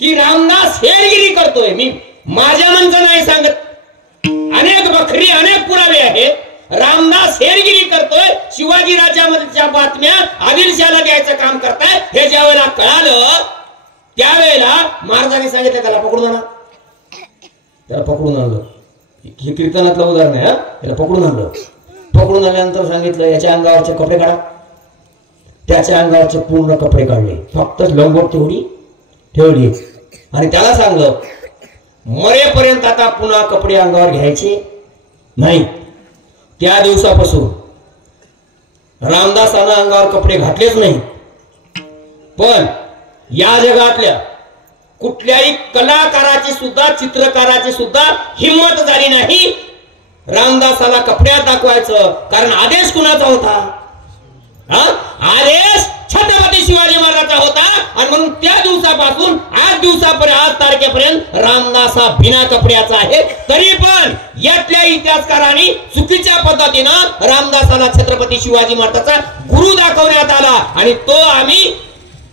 की रामदास हेरगिरी करतोय. मी माझ्या मनचं नाही सांगत, अनेक बखरी अनेक पुरावे आहेत. रामदास हेरगिरी करतोय, शिवाजी राजाच्या बातम्या आदिलशाहला द्यायचं काम करताय. हे ज्या वेळेला कळालं त्यावेळेला महाराजांनी सांगितलं त्याला पकडून आणा. त्याला पकडून आणलं. हे कीर्तनातलं उदाहरण आहे. त्याला पकडून आणलं. पकडून आल्यानंतर सांगितलं याच्या अंगावरचे कपडे काढा. त्याच्या अंगावरचे पूर्ण कपडे काढले, फक्त लंगोट तेवढी ठेवली आणि त्याला सांगलं मरेपर्यंत आता पुन्हा कपडे अंगावर घ्यायचे नाही. त्या दिवसापासून रामदासानं अंगावर कपडे घातलेच नाही. पण या जगातल्या कुठल्याही कलाकाराची सुद्धा चित्रकाराची सुद्धा हिंमत झाली नाही रामदासाला कपड्यात दाखवायचं. कारण आदेश कुणाचा होता? आदेश छत्रपती शिवाजी महाराजांचा होता. आणि म्हणून त्या दिवसापासून आज दिवसापर्यंत आज तारखेपर्यंत रामदास हा बिना कपड्याचा आहे. तरी पण यातल्या इतिहासकारांनी चुकीच्या पद्धतीनं रामदासाला छत्रपती शिवाजी महाराजांचा गुरु दाखवण्यात आला आणि तो आम्ही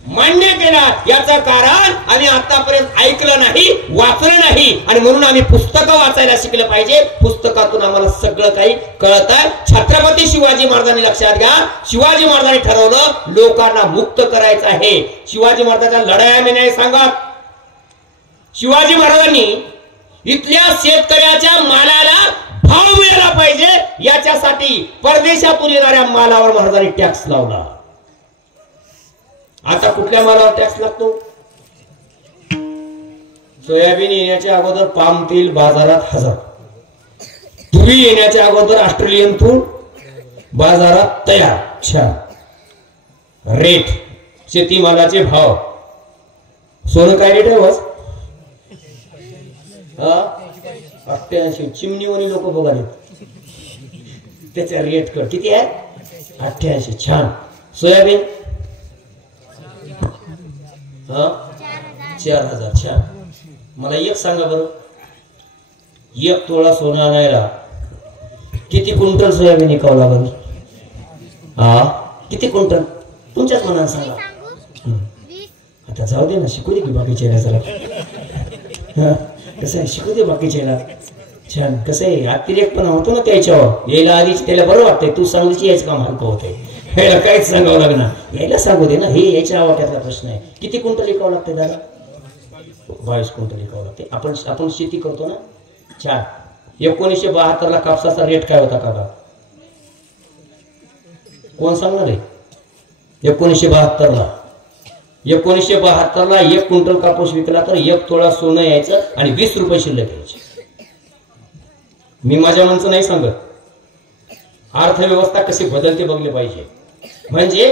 मान्य केला. याचं कारण आम्ही आतापर्यंत ऐकलं नाही, वाचलं नाही आणि म्हणून आम्ही पुस्तकं वाचायला शिकलं पाहिजे. पुस्तकातून आम्हाला सगळं काही कळत आहे. छत्रपती शिवाजी महाराजांनी लक्षात घ्या, शिवाजी महाराजांनी ठरवलं लोकांना मुक्त करायचं आहे. शिवाजी महाराजांच्या लढाया मी नाही सांगत. शिवाजी महाराजांनी इथल्या शेतकऱ्याच्या मालाला भाव मिळाला पाहिजे याच्यासाठी परदेशातून येणाऱ्या मालावर महाराजांनी टॅक्स लावला. आता कुठल्या मालावर टॅक्स लागतो? सोयाबीन येण्याच्या अगोदर पाम तेल बाजारात 1000, तुरी येण्याच्या अगोदर ऑस्ट्रेलियन तूर बाजारात तयार. छान रेट, शेतीमालाचे भाव. सोनं काय रेट आहे बस? 88. चिमणीवाणी लोक बघाले त्याचा रेट कर किती आहे? 88. छान. सोयाबीन 4000. छान. मला एक सांगा बरं, 1 तोळा सोनं आणायला किती क्विंटल सोयाबीन विकावं लागेल? किती क्विंटल तुमच्याच मनाने सांगा. आता जाऊ दे ना, शिकू दे की बाकीच्या जरा. कसं आहे, शिकू दे बाकीच्या. छान. कसं आहे, अतिरेक पण होतो ना त्याच्यावर. यायला आधीच त्याला बरं वाटतंय, तू सांगलीची यायचं काम हलकं होतंय. यायला काहीच सांगावं लागणार, यायला सांगू दे ना. हे याच्या वाट्यातला प्रश्न आहे. किती क्विंटल विकावं लागते दादा? 22 क्विंटल विकावं लागते. आपण शेती करतो ना. छान. 1972 ला कापसाचा रेट काय होता काका? कोण सांगणार आहे? 1972 ला 1 क्विंटल कापूस विकला तर 1 तोळा सोनं यायचं आणि 20 रुपये शिल्लक यायचे. मी माझ्या मनचं नाही सांगत. अर्थव्यवस्था कशी बदलते बघले पाहिजे. म्हणजे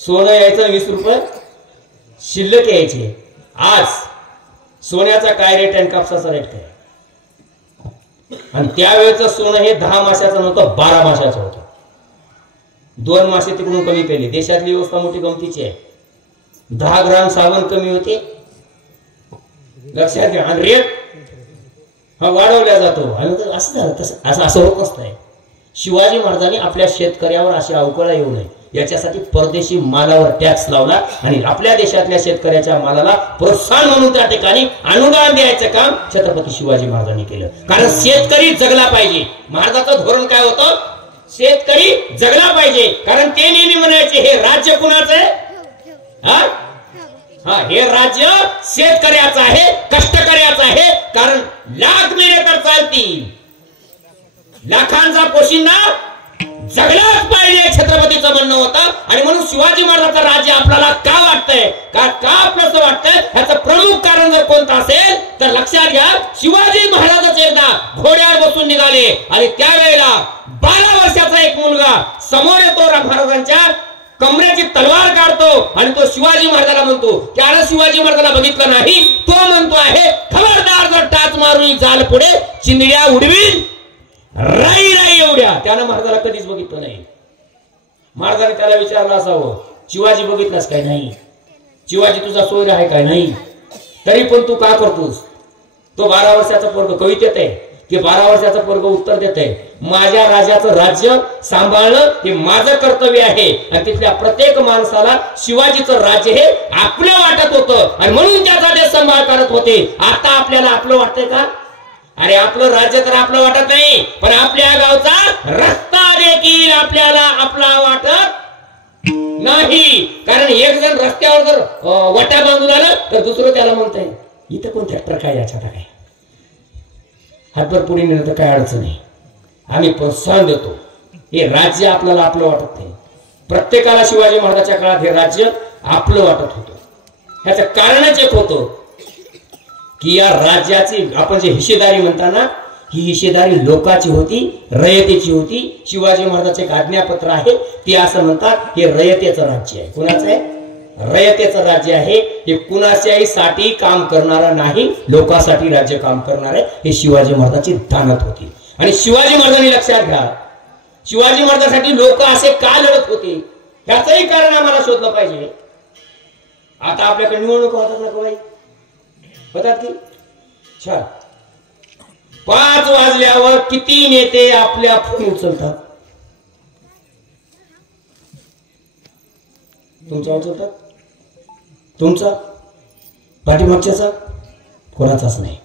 सोनं यायचं 20 रुपये शिल्लक यायचे. आज सोन्याचा काय रेट आणि कापसाचा रेट काय? आणि त्यावेळेचं सोनं हे 10 माशाचं नव्हतं, 12 माशाचं होतं. 2 मासे तिकडून कमी केले. देशातली व्यवस्था मोठी गमतीची आहे. 10 ग्राम साबण कमी होते, लक्षात घ्या. आणि रेट हा वाढवला जातो. आणि असं झालं, असं होत नसतंय. शिवाजी महाराजांनी आपल्या शेतकऱ्यावर अशी अवकळा येऊ नये याच्यासाठी परदेशी मालावर टॅक्स लावला आणि आपल्या देशातल्या शेतकऱ्याच्या मालाला प्रोत्साहन म्हणून त्या ठिकाणी अनुदान द्यायचं काम छत्रपती शिवाजी महाराजांनी केलं. कारण शेतकरी जगला पाहिजे. महाराजाचं धोरण काय होतं? शेतकरी जगला पाहिजे. कारण ते नेहमी म्हणायचे हे राज्य कुणाचं आहे? हे राज्य शेतकऱ्याचं आहे, कष्टकऱ्याचं आहे. कारण लाख मेले तर चालतील, लाखांचा पोशिंदा जगलाच पाहिजे छत्रपतीचं म्हणणं होतं. आणि म्हणून शिवाजी महाराजांचं राज्य आपल्याला का वाटतंय, का आपलं वाटतंय, ह्याचं प्रमुख कारण जर कोणतं असेल तर लक्षात घ्या. शिवाजी महाराजच एकदा घोड्यावर बसून निघाले आणि त्यावेळेला 12 वर्षाचा एक मुलगा समोर येतो, महाराजांच्या कमरेची तलवार काढतो आणि तो शिवाजी महाराजाला म्हणतो. त्याला शिवाजी महाराजाला बघितलं नाही. तो म्हणतो आहे खबरदार जर टाच मारून जाल पुढे चिंदड्या उडवीन राई राई एवढ्या. त्यानं महाराजाला कधीच बघितलं नाही. महाराजांनी त्याला विचारलं असावं, शिवाजी बघितलास काय? नाही. शिवाजी तुझा सोयर आहे काय? नाही. तरी पण तू का करतोस? तो 12 वर्षाचा पोरग कवितेत आहे. की 12 वर्षाचा पोरग उत्तर देत आहे, माझ्या राजाचं राज्य सांभाळणं हे माझं कर्तव्य आहे. आणि तिथल्या प्रत्येक माणसाला शिवाजीचं राज्य हे आपलं वाटत होतं आणि म्हणून त्याचा ते सांभाळ करत होते. आता आपल्याला आपलं वाटतंय का? अरे आपलं राज्य तर आपलं वाटत नाही, पण आपल्या गावचा रस्ता देखील आपल्याला आपला वाटत नाही. कारण एक जण रस्त्यावर जर वाटा बांधून आलं तर दुसरं त्याला म्हणतंय इथं कोण ट्रॅक्टर काय याच्यात काय हातभर पुढे नेलं तर काय अडचण नाही, आम्ही प्रोत्साहन देतो. हे राज्य आपल्याला आपलं वाटत नाही. प्रत्येकाला शिवाजी महाराजांच्या काळात हे राज्य आपलं वाटत होतं. ह्याचं कारणच एक होतं की या राज्याची आपण जे हिस्सेदारी म्हणताना ही हिस्सेदारी लोकांची होती, रयतेची होती. शिवाजी महाराजांचे एक आज्ञापत्र आहे, ते असं म्हणतात हे रयतेचं राज्य आहे. कुणाचं आहे? रयतेचं राज्य आहे. हे कुणाच्याही साठी काम करणारा नाही, लोकांसाठी राज्य काम करणार आहे. हे शिवाजी महाराजांची दानत होती. आणि शिवाजी महाराजांनी लक्षात घ्या, शिवाजी महाराजांसाठी लोक असे का लढत होते ह्याचंही कारण आम्हाला शोधलं पाहिजे. आता आपल्याकडे निवडणूक होतात ना बाई, होतात की छान. 5 वाजल्यावर किती नेते आपल्या फोन उचलतात? तुमचा उचलतात? तुमचा? पाठीमागच्याचा? कोणाचाच नाही.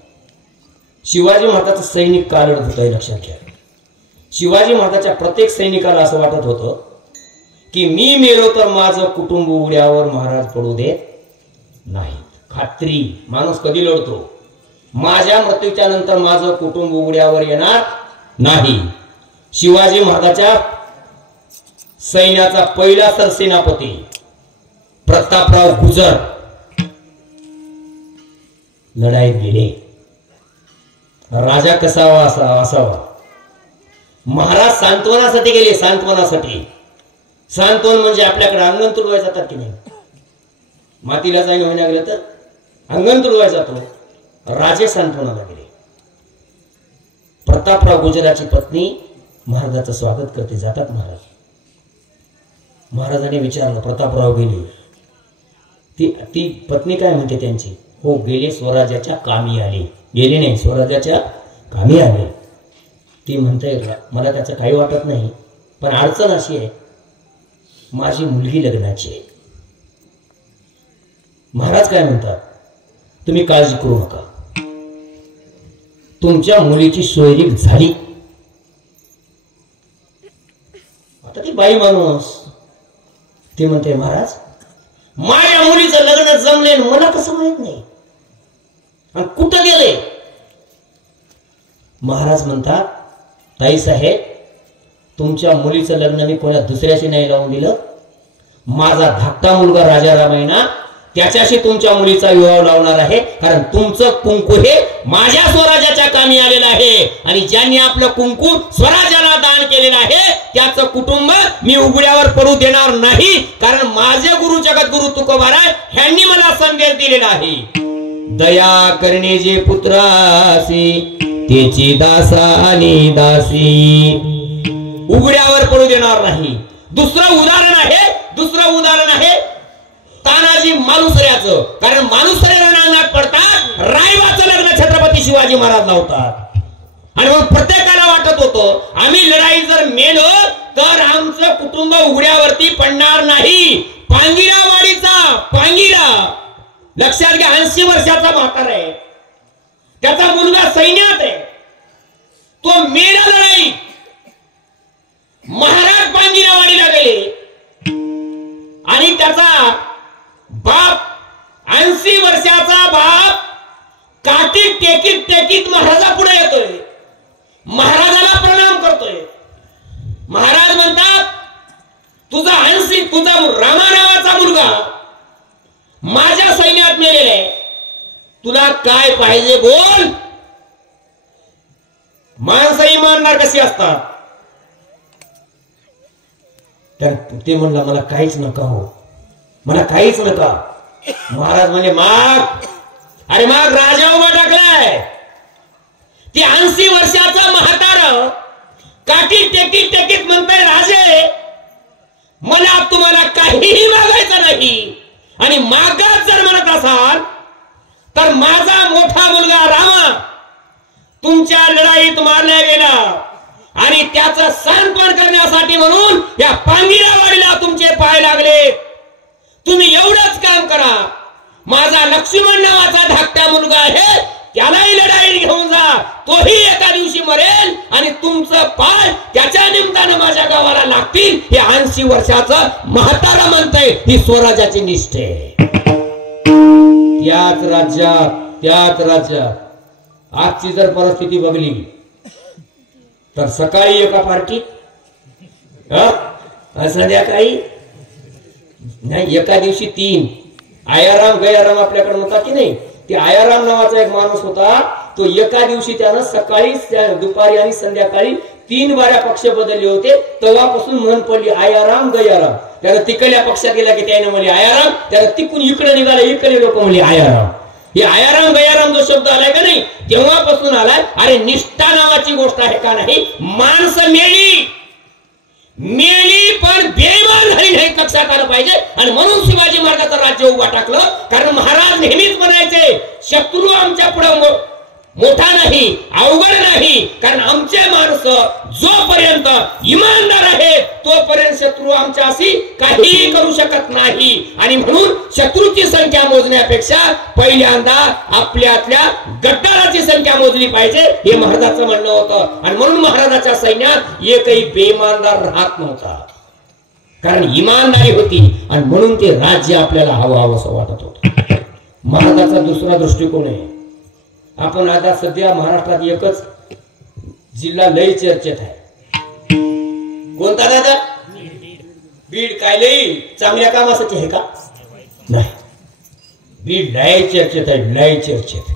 शिवाजी महाराजांचा सैनिक का लढत होता हे लक्षात घ्या. शिवाजी महाराजांच्या प्रत्येक सैनिकाला असं वाटत होतं की मी मेलो तर माझं कुटुंब उड्यावर महाराज पडू देत नाही. खात्री, माणूस कधी लढतो? माझ्या मृत्यूच्या नंतर माझं कुटुंब उघड्यावर येणार नाही. शिवाजी महाराजांच्या सैन्याचा पहिला सरसेनापती प्रतापराव गुजर लढाईत गेले. राजा कसावा असावा? महाराज सांत्वनासाठी गेले. सांत्वनासाठी. सांत्वन म्हणजे आपल्याकडे अंगण तुडवाय जातात की नाही, मातीला जाईन होईना गेलं तर अंगण तुडवाय जातो. राजे सांत्वनाला गेले. प्रतापराव गुजराची पत्नी महाराजाचं स्वागत करते. जातात महाराज. महाराजांनी विचारलं, प्रतापराव गेले? ती पत्नी काय म्हणते त्यांची? हो गेले, स्वराज्याच्या कामी आले. गेले नाही, स्वराज्याच्या कामी आले. ती म्हणते मला त्याचं काही वाटत नाही, पण अडचण अशी आहे माझी मुलगी लग्नाची आहे. महाराज काय म्हणतात? तुम्ही काळजी करू नका, तुमच्या मुलीची सोयरीक झाली. आता ती बाई माणूस ती म्हणते महाराज माझ्या मुलीचं लग्न जमले मला कसं माहित नाही आणि कुठं गेले? महाराज म्हणतात ताई साहेब तुमच्या मुलीचं लग्न मी कोणा दुसऱ्याशी नाही लावून दिलं. माझा धाकटा मुलगा राजाराम आहे ना, त्याच्याशी तुमच्या मुलीचा विवाह लावणार आहे. कारण तुमचं कुंकू हे माझ्या स्वराज्याच्या कामी आलेलं आहे आणि ज्यांनी आपलं कुंकू स्वराज्याला दान केलेलं आहे त्याचं कुटुंब मी उघड्यावर पडू देणार नाही. कारण माझे गुरु जगद्गुरु तुकोबाराय ह्यांनी मला संदेश दिलेला आहे. दया करणे जे पुत्रासी त्याची दासा आणि दासी उघड्यावर पडू देणार नाही. दुसरं उदाहरण आहे तानाजी मालुसऱ्याचं. कारण मालुसरे रणांगणात पडतात, रायबाचं लग्न छत्रपती शिवाजी महाराज लावतात. आणि मग प्रत्येकाला वाटत होतं आम्ही लढाई जर मेलो तर आमचं कुटुंब उघड्यावरती पडणार नाही. पांगिरावाडीचा पांगिरा लक्षात घ्या, 80 वर्षाचा म्हातारा आहे, त्याचा मुलगा सैन्यात आहे, तो मेला लढाई. महाराज पांगिरावाडीला गेले आणि त्याचा बाप 80 वर्षाचा बाप काठीत टेकीत महाराजा पुढे येतोय, महाराजाला प्रणाम करतोय. महाराज म्हणतात तुझा रामा नावाचा मुलगा माझ्या सैन्यात मेलेला आहे, तुला काय पाहिजे बोल. माणसं इमानदार कशी असतात? तर ते म्हणला मला काहीच नका हो, मला काहीच नका. महाराज म्हणजे माग. अरे माग राजा उभा टाकलाय. ती 80 वर्षाचा म्हातारा काठी टेकीत म्हणताय राजे मला तुम्हाला काहीही मागायचं नाही आणि मागाच जर म्हणत असाल तर माझा मोठा मुलगा रामा तुमच्या लढाईत मारला गेला आणि त्याचं सांत्वन करण्यासाठी म्हणून या पांगिरावाडीला तुमचे पाय लागले. तुम्ही एवढंच काम करा, माझा लक्ष्मण नावाचा धाकटा मुलगा आहे त्यालाही लढाईत घेऊन जा, तोही एका दिवशी मरेल आणि तुमचं पाय त्याच्या निमित्तानं माझ्या गावाला लागतील. हे 80 वर्षाचं म्हातारा म्हणतंय, ही स्वराज्याची निष्ठा आहे. त्याच राज्यात आजची जर परिस्थिती बघली तर सकाळी एका पार्टीत संध्याकाळी नाही, एका दिवशी 3 आयाराम गयाराम आपल्याकडे होता की नाही, ते आयाराम नावाचा एक माणूस होता. तो एका दिवशी त्यानं सकाळी दुपारी आणि संध्याकाळी 3 बाऱ्या पक्ष बदलले होते. तेव्हापासून म्हण पडली आयाराम गयाराम. त्याला तिकडल्या पक्षात गेला की त्याने म्हणले आयाराम, त्याला तिकून इकडे निघाला, इकडे लोक म्हणले आयाराम. हे आयाराम गयाराम जो शब्द आलाय का नाही तेव्हापासून आलाय. अरे निष्ठा नावाची गोष्ट आहे का नाही? माणसं मेली पण बेईमान झाली नाही, लक्षात आलं पाहिजे. आणि म्हणून शिवाजी महाराजाचं राज्य उभा टाकलं. कारण महाराज नेहमीच म्हणायचे शत्रू आमच्या पुढे मोठा नाही, अवघड नाही. कारण आमचे माणसं जोपर्यंत इमानदार आहेत तोपर्यंत शत्रू आमच्याशी काहीही करू शकत नाही. आणि म्हणून शत्रूची संख्या मोजण्यापेक्षा पहिल्यांदा आपल्यातल्या गद्दाराची संख्या मोजली पाहिजे, हे महाराजांचं म्हणणं होतं. आणि म्हणून महाराजाच्या सैन्यात एकही बेईमानदार राहत नव्हता, कारण इमानदारी होती. आणि म्हणून ते राज्य आपल्याला हवं असं वाटत होतं. महाराजाचा दुसरा दृष्टिकोन आहे. आपण आता सध्या महाराष्ट्रात एकच जिल्हा लई चर्चेत आहे. कोणता दादा? बीड. काय लई चांगल्या कामासाठी आहे का? नाही, बीड लई चर्चेत आहे, लई चर्चेत.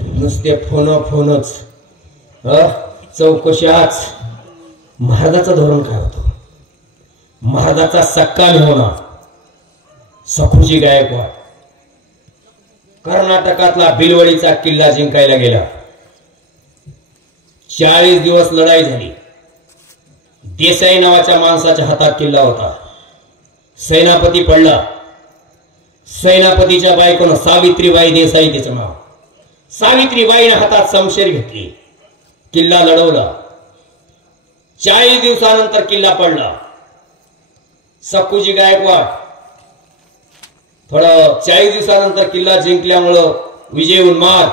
नुसते फोनच चौकशाच. महाराजाचं धोरण काय होतं? महाराजाचा सक्का होणार सखुजी गायकवाड कर्नाटकातला भिलवडीचा किल्ला जिंकायला गेला. 40 दिवस लढाई झाली. देसाई नावाच्या माणसाच्या हातात किल्ला होता. सेनापती पडला. सेनापतीच्या बायकोनं सावित्रीबाई देसाई तिचं नाव. सावित्रीबाईने हातात शमशेर घेतली, किल्ला लढवला. 40 दिवसानंतर किल्ला पडला. सखुजी गायकवाड थोडं 40 दिवसानंतर किल्ला जिंकल्यामुळं विजय उन्माद,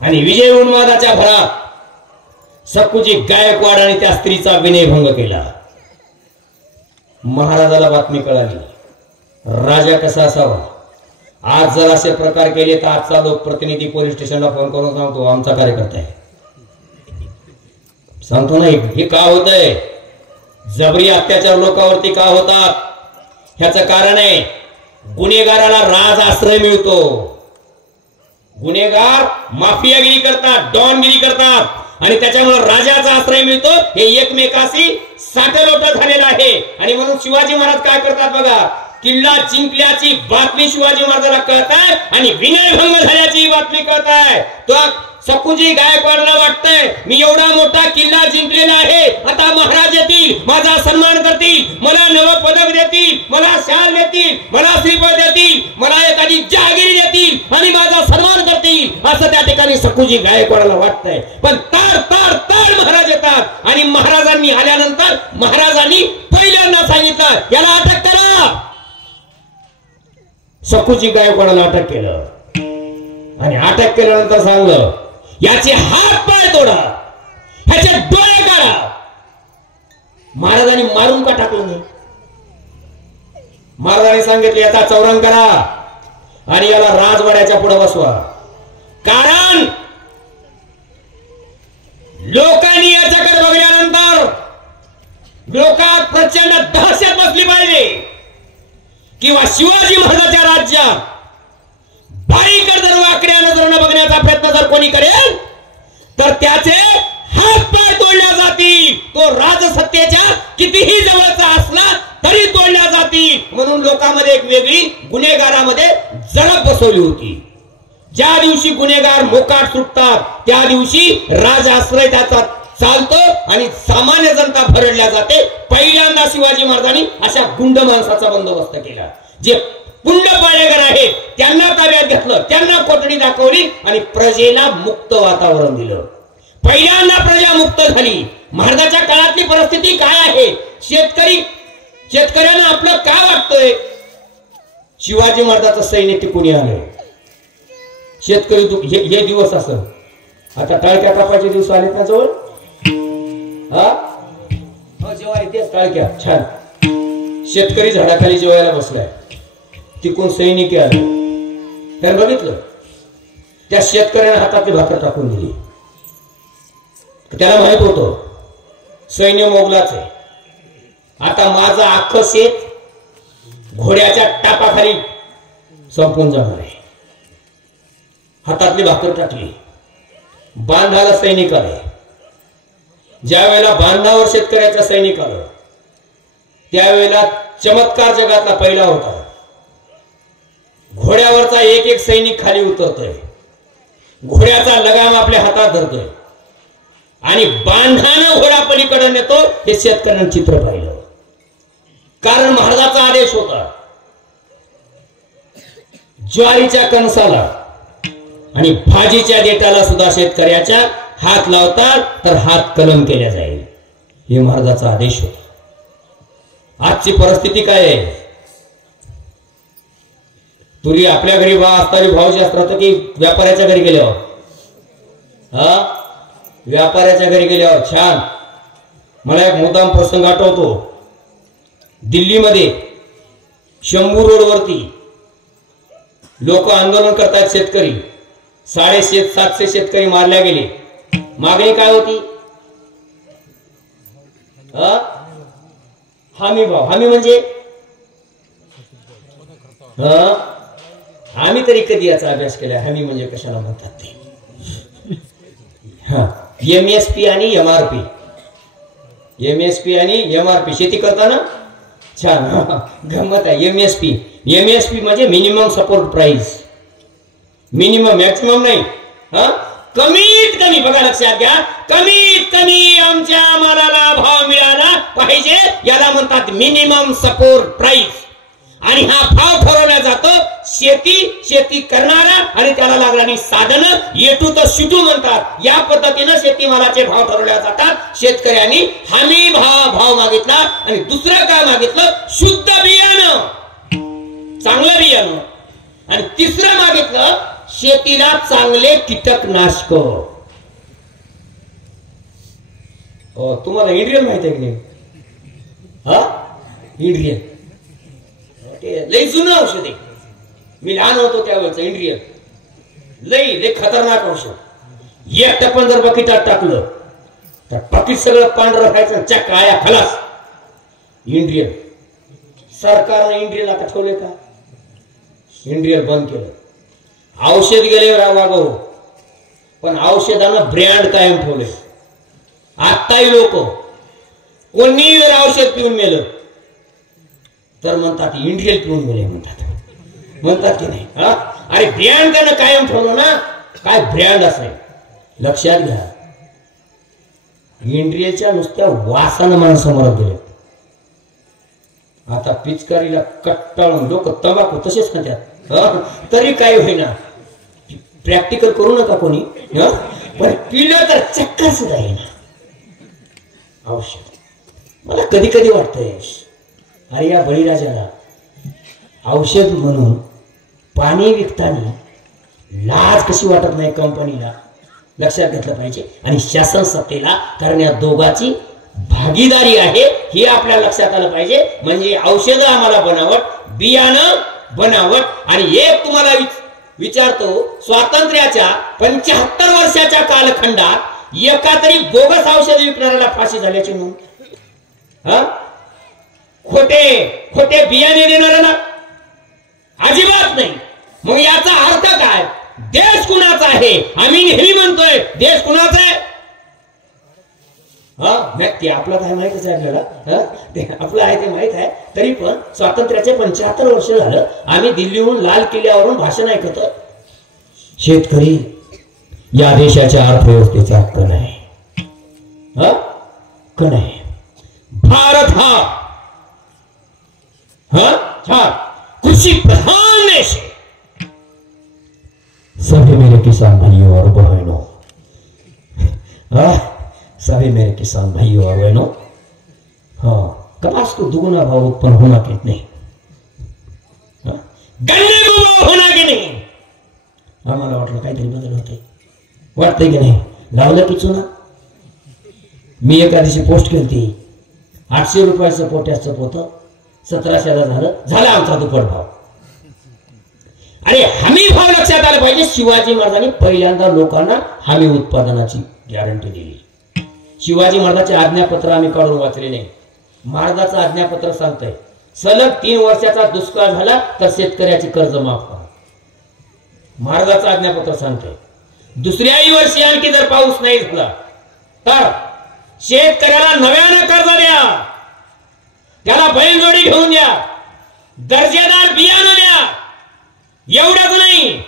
आणि विजय उन्मादाच्या भरात सखुजी गायकवाड आणि त्या स्त्रीचा विनयभंग केला. महाराजाला बातमी कळाली. राजा कसा असावा? आज जर असे प्रकार केले तर आजचा लोकप्रतिनिधी पोलीस स्टेशनला फोन करून सांगतो आमचा कार्यकर्ता आहे. सांगतो नाही हे का होतंय? जबरी अत्याचार लोकांवरती का होतात? ह्याचं कारण आहे गुन्हेगाराला राज आश्रय मिळतो. गुन्हेगार माफियागिरी करतात, डॉनगिरी करतात आणि त्याच्यामुळे राजाचा आश्रय मिळतो. हे एकमेकाशी साठलोट झालेलं आहे. आणि म्हणून शिवाजी महाराज काय करतात बघा, किल्ला जिंकल्याची बातमी शिवाजी महाराजाला कळत आहे आणि विनयभंग झाल्याची बातमी कळत आहे. तो सखुजी गायकवाडला वाटतंय मी एवढा मोठा किल्ला जिंकलेला आहे, आता महाराज येतील, माझा सन्मान करतील, मला नव पदक देतील, मला शाल देतील, मला श्रीफळ देतील, मला एखादी जहागिरी देतील आणि माझा सन्मान करतील, असं त्या ठिकाणी सखुजी गायकवाडला वाटतंय. पण तार तार तार महाराज येतात आणि महाराजांनी आल्यानंतर महाराजांनी पहिल्यांदा सांगितलं याला अटक करा. सखुजी गायकवाडला अटक केलं आणि अटक केल्यानंतर सांगलं याचे हात पाय तोडा, ह्याचे डोळे काढा. महाराजांनी मारून का टाकलं नाही? महाराजांनी सांगितले याचा चौरंग करा आणि याला राजवाड्याच्या पुढे बसवा. कारण लोकांनी याच्याकडे बघल्यानंतर लोकात प्रचंड दहशत बसली पाहिजे किंवा शिवाजी महाराजांच्या राज्यात बारीकडे जर वाकड्या नजरेने बघण्याचा प्रयत्न जर कोणी करेल तर त्याचे हात पाय तोडल्या जातील. तो राजसत्तेच्या कितीही जवळचा असला तरी तोडल्या जातील. म्हणून लोकांमध्ये एक वेगळी गुन्हेगारामध्ये जळप बसवली होती. ज्या दिवशी गुन्हेगार मोकाट सुटतात त्या दिवशी राजआश्रय त्याचा चालतो आणि सामान्य जनता भरडल्या जाते. पहिल्यांदा शिवाजी महाराजांनी अशा गुंड माणसाचा बंदोबस्त केला जे पुंड पाळेकर आहेत त्यांना ताब्यात घेतलं, त्यांना कोठडी दाखवली आणि प्रजेला मुक्त वातावरण दिलं. पहिल्यांदा प्रजा मुक्त झाली. महाराजांच्या काळातली परिस्थिती काय आहे? शेतकऱ्यांना आपलं काय वाटतंय? शिवाजी महाराजांचं सैन्य टिकून आलंय. शेतकरी हे दिवस असं. आता टाळक्या कापायचे दिवस आलेत ना जवळ. जेव्हा येते टाळक्या छान. शेतकरी झाडाखाली जेवायला बसलाय, तिकून सैनिक आले. त्याने बघितलं, त्या शेतकऱ्याने हातातली भाकर टाकून दिली. त्याला माहित होतं सैन्य मोगलाच आहे. आता माझं अख्खं शेत घोड्याच्या टापाखाली संपून जाणार आहे. हातातली भाकर टाकली. बांधाला सैनिक आले. ज्या वेळेला बांधावर शेतकऱ्याचा सैनिक आलं त्यावेळेला चमत्कार जगातला पहिला होता. घोड्यावरचा एक एक सैनिक खाली उतरतोय, घोड्याचा लगाम आपल्या हातात धरतोय आणि बांधानं घोडा पलीकडे नेतो. हे शेतकऱ्यांनी चित्र पाहिलं. कारण महाराजांचा आदेश होता, ज्वारीच्या कणसाला आणि भाजीच्या देठाला सुद्धा शेतकऱ्याच्या हात लावतात तर हात कलम केल्या जाईल. हे महाराजांचा आदेश होता. आजची परिस्थिती काय आहे? तुरी आपल्या घरी असणारी भावशास्त्र की व्यापाऱ्याच्या घरी गेल्यावर? व्यापाऱ्याच्या घरी गेल्यावर छान. मला एक मुद्दाम प्रसंग आठवतो. दिल्लीमध्ये शंभू रोडवरती लोक आंदोलन करतात. शेतकरी 750 शेतकरी मारल्या गेले. मागणी काय होती? हमी भाव. हमी म्हणजे आम्ही तरी कधी याचा अभ्यास केला. हमी म्हणजे कशाला म्हणतात ते? MSP आणि MRP. MSP आणि MRP शेती करताना छान गंमत आहे. MSP म्हणजे minimum support price. Minimum, maximum नाही. कमीत कमी, बघा लक्षात घ्या, कमीत कमी आमच्या मालाला भाव मिळाला पाहिजे याला म्हणतात मिनिमम सपोर्ट प्राइस. आणि हा भाव ठरवला जातो शेती करणारा आणि त्याला लागणारी साधनं येटू तर शिटू म्हणतात. या पद्धतीने शेतीमालाचे भाव ठरवले जातात. शेतकऱ्यांनी हमी भाव मागितला आणि दुसरं काय मागितलं? शुद्ध बियाणं, चांगलं बियाणं. आणि तिसरं मागितलं शेतीला चांगले कीटकनाशक. तुम्हाला इंडियन माहित आहे की नाही? इंडियन लई जुनं औषध आहे. मी लहान होतो त्यावेळेच इंडियन लई खतरनाक औषध. एक टप्पन जर बकेटात टाकलं तर पाकिट सगळं पांढरं राहायचं, चक्क आया खलास. इंडियन सरकारने इंडियन आता ठेवले का? इंडियन बंद केलं. औषध गेले वागव, पण औषधानं ब्रँड कायम ठेवले. आताही लोक कोणी औषध पिऊन मेलं तर म्हणतात इंडियन पिऊन गेले म्हणतात की नाही? अरे ब्रँड त्यानं कायम ठेवलं ना. काय ब्रँड असेल लक्षात घ्या. इंडियनच्या नुसत्या वासानं माणसं मरत गेले. आता पिचकारीला कट्टाळून लोक तंबाखू तसेच खात्यात. तरी काय होईना, प्रॅक्टिकल करू नका कोणी, पण पिलं तर चक्कर सुद्धा येईना औषध. मला कधी कधी वाटतंय अरे या बळीराजाला औषध म्हणून पाणी विकताना लाज कशी वाटत नाही कंपनीला? लक्षात घेतलं पाहिजे. आणि शासन सत्तेला, कारण या दोघांची भागीदारी आहे हे आपल्या लक्षात आलं पाहिजे. म्हणजे औषध आम्हाला बनावट, बियाणं बनावट. आणि एक तुम्हाला विचारतो, स्वातंत्र्याच्या 75 वर्षाच्या कालखंडात एका तरी बोगस औषध विकणाऱ्याला फाशी झाल्याची नोंद? खोटे बियाणे देणाऱ्याला अजिबात नाही. मग याचा अर्थ काय? देश कुणाचा आहे? आम्ही नेहमी म्हणतोय देश कुणाचा आहे. ते आपलं काय माहितच आहे आपल्याला, ते आपलं आहे ते माहित आहे. तरी पण स्वातंत्र्याचे 75 वर्ष झालं आम्ही दिल्लीहून लाल किल्ल्यावरून भाषण ऐकतो. शेतकरी या देशाच्या अर्थव्यवस्थेचा कण आहे. कण आहे. भारत हा कृषि प्रधान देश है। सभी मेरे किसान भाइयों और बहनों, सभी मेरे किसान भाइयों और बहनों, हाँ, कपास को दुगुना भाव उत्पन्न होना कि नहीं, गन्ने को भाव होना कि नहीं, आम्हाला वाटलं काहीतरी बदल होते, वाटतंय की नाही? लावलं की चुना? मी एका दिवशी पोस्ट केली, 800 रुपयाचं पोटॅशचं पोत 1700ला झालं आमचा दुप्पट भाव. अरे हमी भाव लक्षात आला पाहिजे. शिवाजी महाराजांनी पहिल्यांदा लोकांना हमी उत्पादनाची गॅरंटी दिली. शिवाजी महाराजांचे आज्ञापत्र आम्ही काढून वाचले नाही. महाराजांचं आज्ञापत्र सांगतंय सलग 3 वर्षाचा दुष्काळ झाला तर शेतकऱ्याची कर्ज माफ करा. महाराजांचं आज्ञापत्र सांगतंय दुसऱ्याही वर्षी आणखी जर पाऊस नाही झाला तर शेतकऱ्याला नव्यानं कर्ज द्या, त्याला बैलजोडी घेऊन द्या, दर्जेदार बियाणं द्या. एवढंच नाही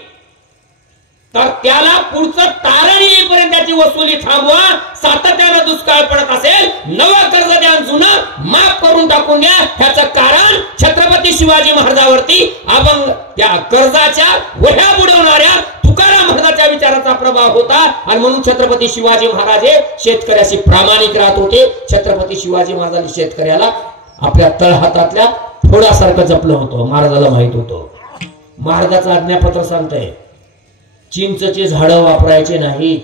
तर त्याला पुढचं तारण येईपर्यंत त्याची वसुली थांबवा. सातत्यानं दुष्काळ पडत असेल नवं कर्ज द्या, जुनं माफ करून टाकून द्या. ह्याचं कारण छत्रपती शिवाजी महाराजांवरती अभंग त्या कर्जाच्या वह्या बुडवणाऱ्या तुकाराम महाराजांच्या विचाराचा प्रभाव होता आणि म्हणून छत्रपती शिवाजी महाराज हे शेतकऱ्याशी प्रामाणिक राहत होते. छत्रपती शिवाजी महाराजांनी शेतकऱ्याला आपल्या तळहातातल्या फोडासारखं जपलं होतं. महाराजाला माहित होतं. महाराजाचं आज्ञापत्र सांगतंय चिंचचे झाडं वापरायचे नाहीत.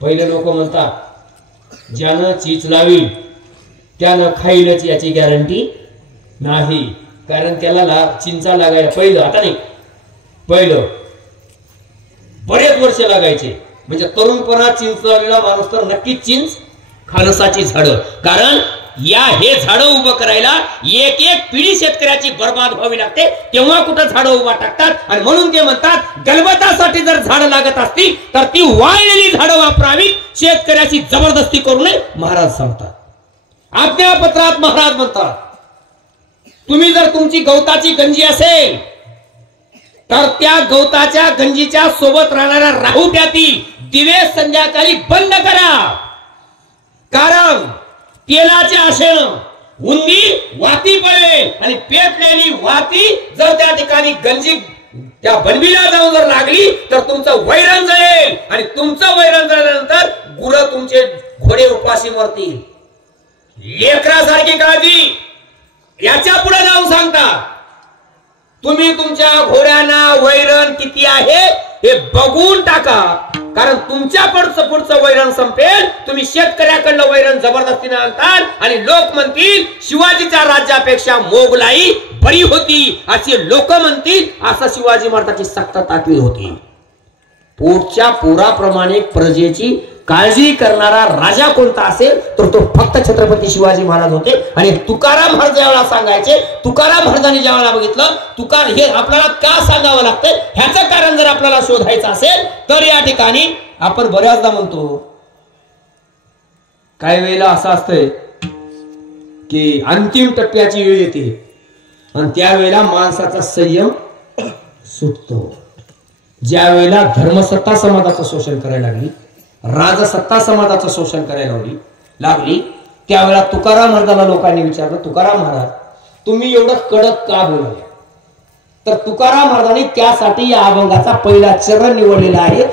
पहिले लोक म्हणतात ज्यानं चिंच लावी त्यानं खाईलच याची गॅरंटी नाही, कारण त्याला चिंचा लागायला पहिलं, आता नाही, पहिलं बरेच वर्ष लागायचे. म्हणजे तरुणपणात चिंच लावलेला माणूस तर नक्कीच चिंच खानसाची झाडं, कारण हे झाडं उभं करायला एक एक पिढी शेतकऱ्याची बर्बाद व्हावी लागते. तेव्हा कुठं झाडं उभा टाकतात आणि म्हणून ते म्हणतात गलबतासाठी जर झाडं लागत असतील तर ती वाळलेली झाडं वापरावी, शेतकऱ्याची जबरदस्ती करू नये. महाराज सांगतात आज्ञापत्रात. महाराज म्हणतात तुम्ही जर तुमची गवताची गंजी असेल तर त्या गवताच्या गंजीच्या सोबत राहणाऱ्या राहुट्यातील दिवे संध्याकाळी बंद करा, कारण तेलाच्या आशेनं उंदीर वाती पडेल आणि पेटलेली वाती जर त्या ठिकाणी गंजी त्या बनबीला जाऊन जर लागली तर तुमचं वैरण जळेल आणि तुमचं वैरण जळल्यानंतर गुरं तुमचे घोडे उपाशी मरतील. लेकरासारखी काळजी याच्या पुढे जाऊन सांगता तुम्ही तुमच्या घोड्यांना वैरण किती आहे हे बघून टाका, कारण तुमच्या पुढचं वैरण संपेल. तुम्ही शेतकऱ्याकडलं वैरण जबरदस्तीने आणताल आणि लोक म्हणतील शिवाजीच्या राज्यापेक्षा मोगलाई बरी होती असे लोक म्हणतील. असं शिवाजी महाराजांची सक्त ताकद होती. पोटच्या पोराप्रमाणे प्रजेची काळजी करणारा राजा कोणता असेल तर तो फक्त छत्रपती शिवाजी महाराज होते. आणि तुकाराम महाराज ज्यावेळेला सांगायचे, तुकाराम महाराजांनी ज्यावेळेला बघितलं तुकार हे आपल्याला का सांगावं लागतं ह्याचं कारण जर आपल्याला शोधायचं असेल तर या ठिकाणी आपण बऱ्याचदा म्हणतो काही वेळेला असं असतंय की अंतिम टप्प्याची वेळ येते आणि त्यावेळेला माणसाचा संयम सुटतो. ज्या वेळेला धर्मसत्ता समाजाचं शोषण करायला लागली, राजसत्ता समाजाचं शोषण करायला लागली त्यावेळेला तुकाराम महाराजांना लोकांनी विचारलं तुकाराम महाराज तुम्ही एवढं कडक का बोलले, तर तुकाराम महाराजांनी त्यासाठी या अभंगाचा पहिला चरण निवडलेला आहे.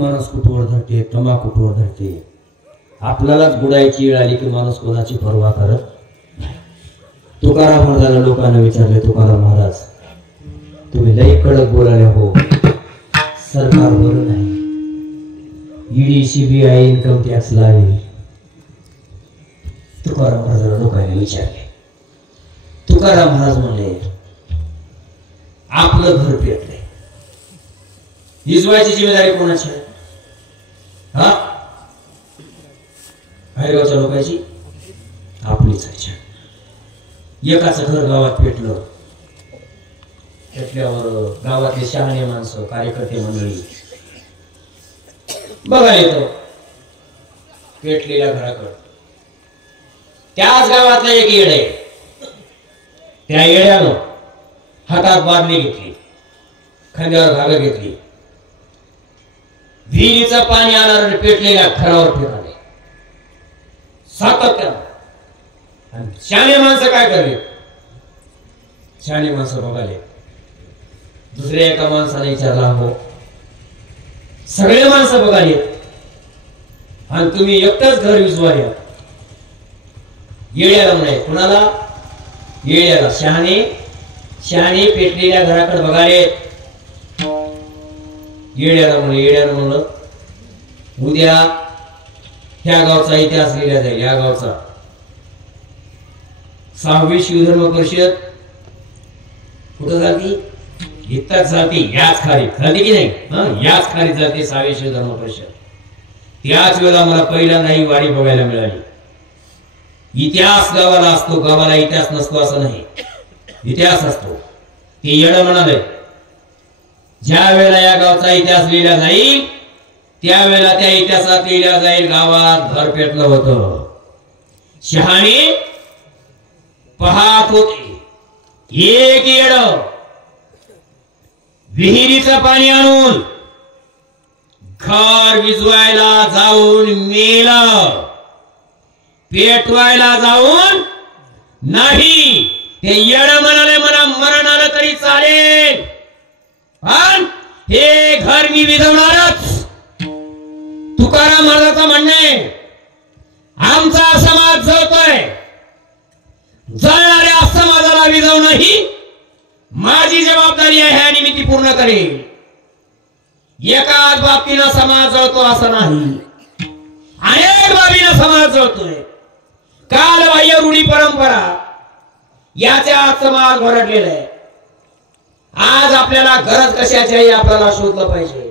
माणूस कुठवर धरते, तंबाखूवर धरते. आपल्यालाच बुडायची वेळ आली की माणूस कोणाची पर्वा करत नाही. तुकाराम महाराजाला लोकांना विचारले, तुकाराम महाराज तुम्ही लई कडक बोलाले हो, सरकार बरं नाही, ईडी सीबीआय इन्कम टॅक्स लावेल. तुकाराम महाराजाला लोकांनी विचारले. तुकाराम महाराज म्हणले, आपलं घर पेटले, हिजवायची जिम्मेदारी कोणाची आहे? हा, बाहेरगावच्या लोकांची, आपलीच आहे. एकाच घर गावात पेटलं, पेटल्यावर गावातले शहाणे माणसं, कार्यकर्ते मंडळी बघा येतो पेटलेल्या घराकडे. त्याच गावातला एक येड आहे, त्या येड्यानं हातात बादली घेतली, खांद्यावर घागर घेतली, विहिरीचं पाणी आणणार पेटलेल्या घरावर फेकाले सातत्यानं. आणि शहाणे माणसं काय करले? शहाणे माणसं बघाले. दुसऱ्या एका माणसाने विचारला, हो सगळे माणसं बघाले आणि तुम्ही एकटाच घर विजवाले. येड्याला म्हणे, कुणाला? येड्याला. शहाणे पेटलेल्या घराकडे बघाले. येड्यानं म्हणलं, उद्या ह्या गावचा इतिहास लिहिला जाईल. या गावचा 6वी शिवधर्म परिषद कुठं जाती? इतकाच जाती, याच खाली जाती की नाही? याच खाली जाते 6वी शिवधर्म परिषद. त्याच वेळेला मला पहिला नाही वारी बघायला मिळाली. इतिहास गावाला असतो, गावाला इतिहास नसतो असं नाही, इतिहास असतो. ते येडं म्हणाले, ज्या वेळेला या गावचा इतिहास लिहिला जाईल त्यावेळेला त्या इतिहासात लिहिला जाईल गावात घर पेटलं होतं. शहाणे पाहत होते. एक येड विहिरीचं पाणी आणून घर विजवायला जाऊन मेलं, पेटवायला जाऊन नाही. ते येड म्हणाले, मला मरण आलं तरी चालेल, पण हे घर मी विझवणारच. तुकाराम महाराजांचं म्हणणं आहे, आमचा समाज जळतोय, जळणाऱ्या समाजाला विझवणं ही माझी जबाबदारी आहे आणि मी ती पूर्ण करेन. एकाच बाबतीनं समाज जळतो असं नाही, अनेक बाबीनं समाज जळतोय. कालबाह्य रूढी परंपरा याच्या समाज भरडलेला आहे. आज आपल्याला गरज कशाची आहे आपल्याला शोधलं पाहिजे.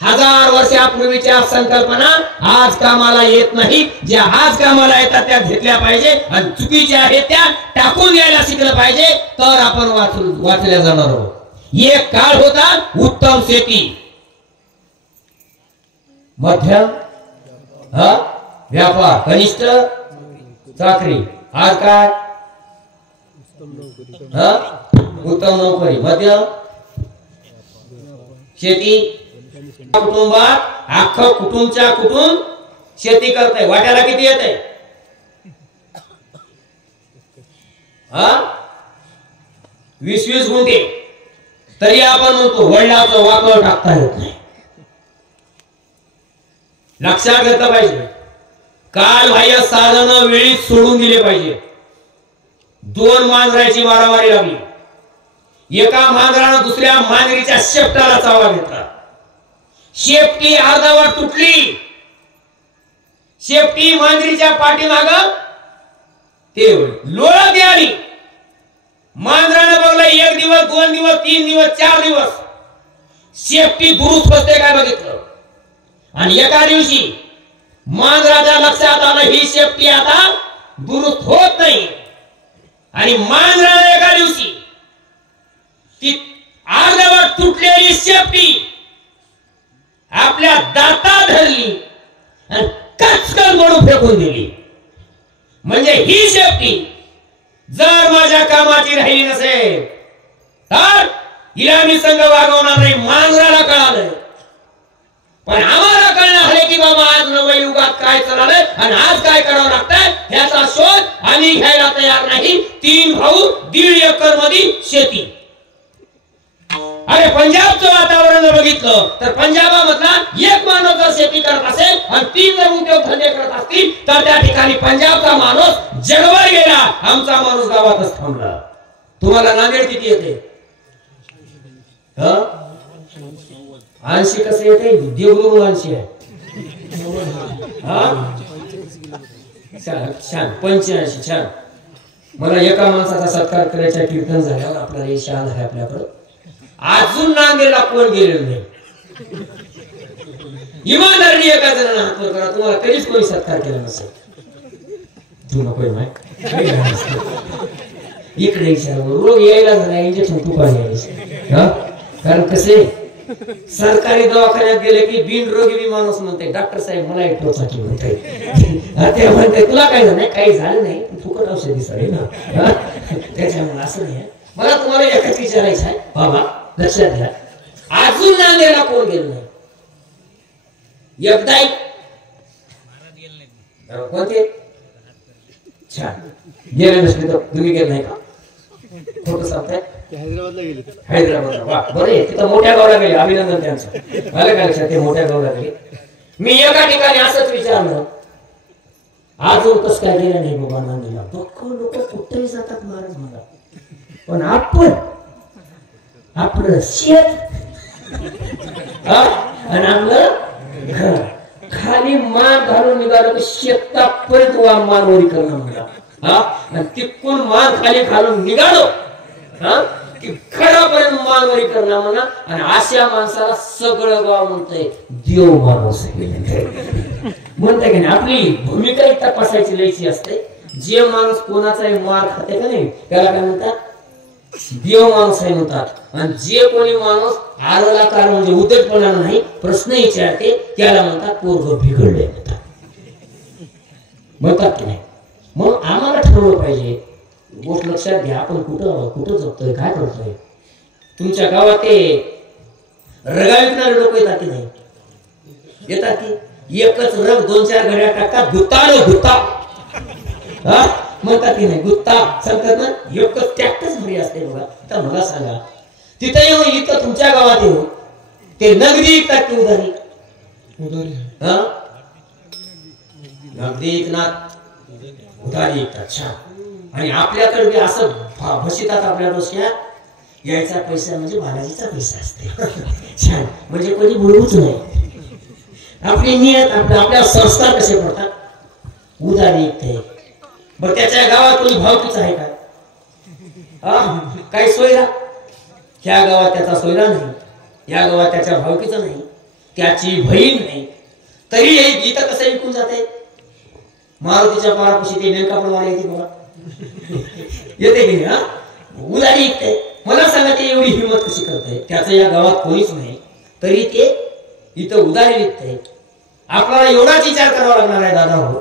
1000 वर्षापूर्वीच्या संकल्पना आज कामाला येत नाही. ज्या आज कामाला येतात त्या घेतल्या पाहिजे आणि चुकीच्या आहेत त्या टाकून द्यायला शिकलं पाहिजे, तर आपण वाचल्या जाणार आहोत. एक काळ होता उत्तम शेती, मध्यम व्यापार, कनिष्ठ चाकरी. आज काय? उत्तम नोकरी, मध्यम शेती. कुटुंबात अख्खं कुटुंबच्या कुटुंब शेती करतंय. वाट्याला किती येते? 20-20 गुंठे. तरी आपण म्हणतो वडिलाचं वाकळ टाकता येत नाही. लक्षात घेतलं पाहिजे. कालबाह्य साधन वेळीच सोडून दिले पाहिजे. 2 मांजराची मारामारी लागली. एका मांजरानं दुसऱ्या मांजरीच्या शेपटाला चावा घेतला. शेपटी अर्धावर तुटली. शेपटी मांजरीच्या पाठीमाग ते लोळत आली. मांजरानं बघलं 1 दिवस, 2 दिवस, 3 दिवस, 4 दिवस शेपटी दुरुस्त बसते काय बघितलं. आणि एका दिवशी मांजराच्या लक्षात आलं ही शेपटी आता दुरुस्त होत नाही. आणि मांजराने एका दिवशी ती अर्धवट तुटलेली शेपटी आपल्या दातात धरली आणि कचकन म्हणून फेकून दिली. म्हणजे ही शेपटी जर माझ्या कामाची राहिली नसेल तर हिला मी संघ वागवणार नाही. मांजराला कळालं, पण आम्हाला कळलं आहे की बाबा आज नवयुगात काय चाललंय आणि आज काय करावं लागतंय ह्याचा शोध आम्ही घ्यायला तयार नाही. 3 भाऊ 1.5 एकर मध्ये शेती. अरे पंजाबचं वातावरण जर बघितलं तर पंजाबामधला एक माणूस जर शेती करत असेल आणि 3 जर उद्योग धंदे करत असतील तर त्या ठिकाणी पंजाबचा माणूस जगभर गेला, आमचा माणूस गावातच थांबला. तुम्हाला नांदेड किती येते? 80 कसं येते? देवगुरु 80 आहे. छान 85 छान. मला एका माणसाचा सत्कार करायचा कीर्तन झाल्यावर आपल्याला यश आलं आहे आपल्याकडे. अजून नांदेडला कोण गेलेलं नाही. इमानदारीने एका जणांना हात वर करा, तुम्हाला कधीच कोणी सत्कार केला नसेल. तू नको माहिती इकडे रोग यायला झाला इंजेक्शन तू पाहिजे. कारण कसे सरकारी दवाखान्यात गेले की बिनरोगी बी माणूस म्हणते डॉक्टर साहेब मला एक टोचाची म्हणते, ते म्हणते तुला काही झालं नाही, काही झालं नाही, फुकट औषधी सगळे ना. त्याच्यामुळे असं नाही. मला तुम्हाला एकच विचारायचं आहे बाबा, लक्षात घ्या, अजून नांदेडला कोण गेलं नाही? एकदा कोणते छान गेले नसले तर तुम्ही गेले नाही का? खोटं सांगताय? हैदराबादला गेले. हैदराबादला वा बरं आहे, तिथं मोठ्या गावाला गेले, अभिनंदन त्यांचं. मला काय लक्षात, ते मोठ्या गावाला गेले. मी एका ठिकाणी असंच विचारलं, अजून कसं काय गेलं नाही बाबा नांदेडला? लोक कुठेही जातात महाराज मला, पण आपलं शेत आणि आपलं घर खाली मान घालून निघालं की शेतापर्यंत मानवरी करणं म्हणा, आणि तिकडून मान खाली घालून निघालो की खडापर्यंत मानवरी करणं म्हणा. आणि अशा माणसाला सगळं गाव म्हणतंय देव माणूस म्हणताय की नाही. आपली भूमिका तपासायची लयची असते. जे माणूस कोणाचाही मार खाते का नाही त्याला काय म्हणतात? देव माणूस आहे म्हणतात. आणि जे कोणी माणूस आरलाकार म्हणजे उद्धटपणा नाही प्रश्न विचारते त्याला म्हणतात पोरगं बिघडले म्हणतात की नाही. मग आम्हाला ठरवलं पाहिजे, गोष्ट लक्षात घ्या, आपण कुठं जगतोय, काय करतोय. तुमच्या गावात ते रगा विकणारे लोक येतात की नाही? येतात की एकच रग 2-4 घड्या टाकतात, गुत्ता म्हणतात की नाही? गुत्ता सांगतात ना, एकच टॅक्टच भरी असते बघा. तर मला सांगा, तिथे येऊन इथं तुमच्या गावात येऊन ते नगदी विकतात की उधारी? नगदी विकणार, उधारी विकतात. छान. आणि आपल्याकडे असं भशितात आपल्या डोक्यात, यायचा पैसा म्हणजे बालाजीचा पैसा असते. छान. म्हणजे कोणी बोलूच नाही. आपली नियत आपल्या संस्कार कसे पडतात? उधारी विकते. बरं त्याच्या गावात कोणी भावकीच आहे का? काय सोयरा? ह्या गावात त्याचा सोयरा नाही, या गावात त्याच्या भावकीचं नाही, त्याची बहीण नाही, तरी हे गीत कसं विकून जाते? मारुतीच्या पारापाशी ते नेमका प्रमाणे येते बघा, येते की नाही? उधारी विकते. मला सांगा ते एवढी हिंमत कशी करते? त्याचं या गावात कोणीच नाही तरी ते इथं उधारी विकते. आपल्याला एवढाच विचार करावा लागणार आहे दादा हो,